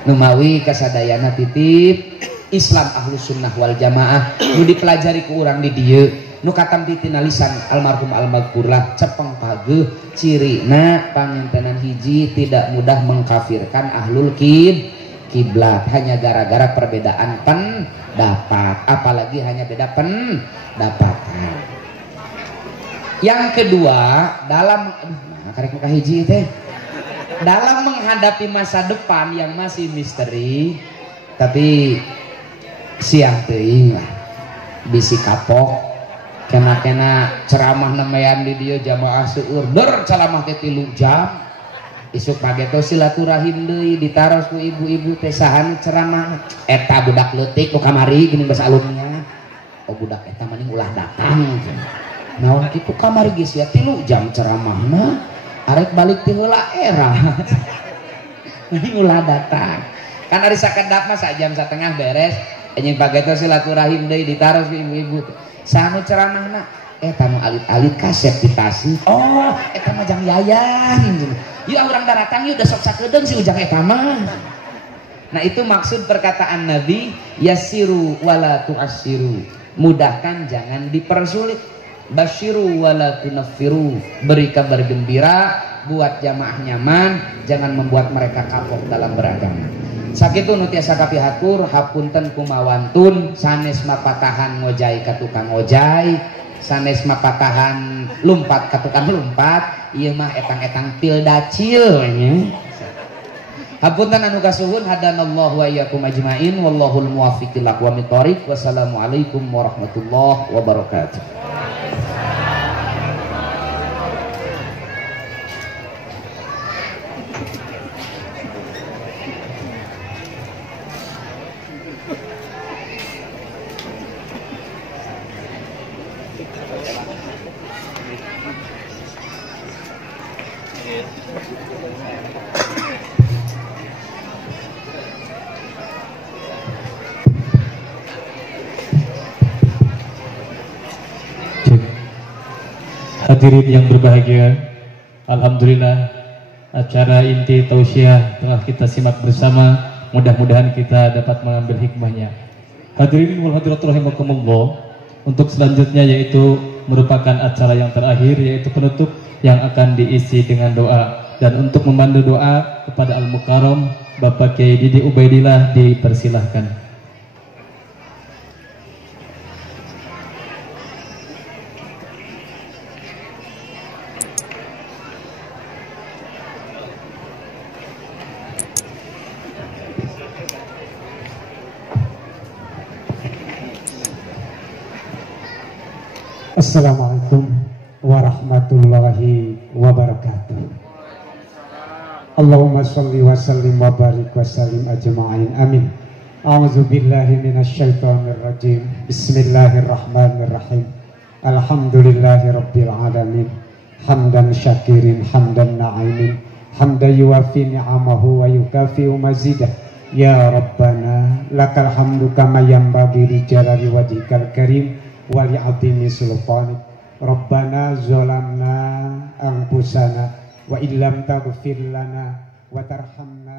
Numawi kasadayana titip Islam Ahlus Sunnah wal Jamaah nu dipelajari ku urang di dieu nu katampi tina lisan almarhum al-maghfurlah cepeng pageuh cirina pangintenan hiji tidak mudah mengkafirkan ahlul kiblat hanya gara-gara perbedaan pendapat, apalagi hanya beda pendapatan. Yang kedua, dalam menghadapi masa depan yang masih misteri, tapi siang teuing lah bisi kapok kena ceramah nemean di dieu jamaah seueur ceramah teh 3 jam. Isuk pagi teh silaturahim deui ditaros ku ibu-ibu teh saha ceramah eta budak leutik nu kamari geuning basa alumnya. Oh budak eta mending ulah datang. Naon kitu kamari geus ya 3 jam ceramahna arek balik ti heula era. Mending ulah datang. Kan ari sakedap mah 1 jam 1/2 beres. Anjing pageto silaturahim deui ditaros ku ibu-ibu. Sanu ceramahna? Eta nu alit-alit kasep ditasi. Oh, eta mah jang yayan. Ieu urang daratang ieu udah sok sakedeung si ujang eta mah. Nah, itu maksud perkataan Nabi, yasiru wala tu'assiru. Mudahkan jangan dipersulit. Basyiru wala tunaffiru. Beri kabar gembira, buat jamaah nyaman, jangan membuat mereka kapok dalam beragama. Sakitu nu tiasa kapihatur hapunten kumawantun sanes mapatahan ngojai ka tukang ojai, sanes mapatahan lumpat ka tukang lumpat, ieu mah etang-etang pildacil nya. Hapunten anu kasuhun hadanallahu wa iyyakum ajmain wallahul muwaffiq ila aqwamit thoriq. Wassalamualaikum warahmatullahi wabarakatuh. Hadirin yang berbahagia, alhamdulillah acara inti tausiah telah kita simak bersama. Mudah-mudahan kita dapat mengambil hikmahnya. Hadirin wal hadirat rahimakumullah, untuk selanjutnya yaitu merupakan acara yang terakhir, yaitu penutup yang akan diisi dengan doa. Dan untuk memandu doa kepada Al-Mukarram, Bapak Kiai Didi Ubaidillah dipersilahkan. Assalamualaikum warahmatullahi wabarakatuh. Allahumma sholli wa sallim wa barik wa sallim ajma'in. Amin. A'udzu billahi minasyaitonir rajim. Bismillahirrahmanirrahim. Alhamdulillahi rabbil alamin. Hamdan syakirin, hamdan na'imin, hamdan yuwafi ni'amahu wa yukafi'u mazidah. Ya Rabbana lakal hamdu kama yanbaghi li jalali wajhikal karim wali azimi sultanik. Rabbana zalamna anfusana wa illam taghfir lana wa tarhamna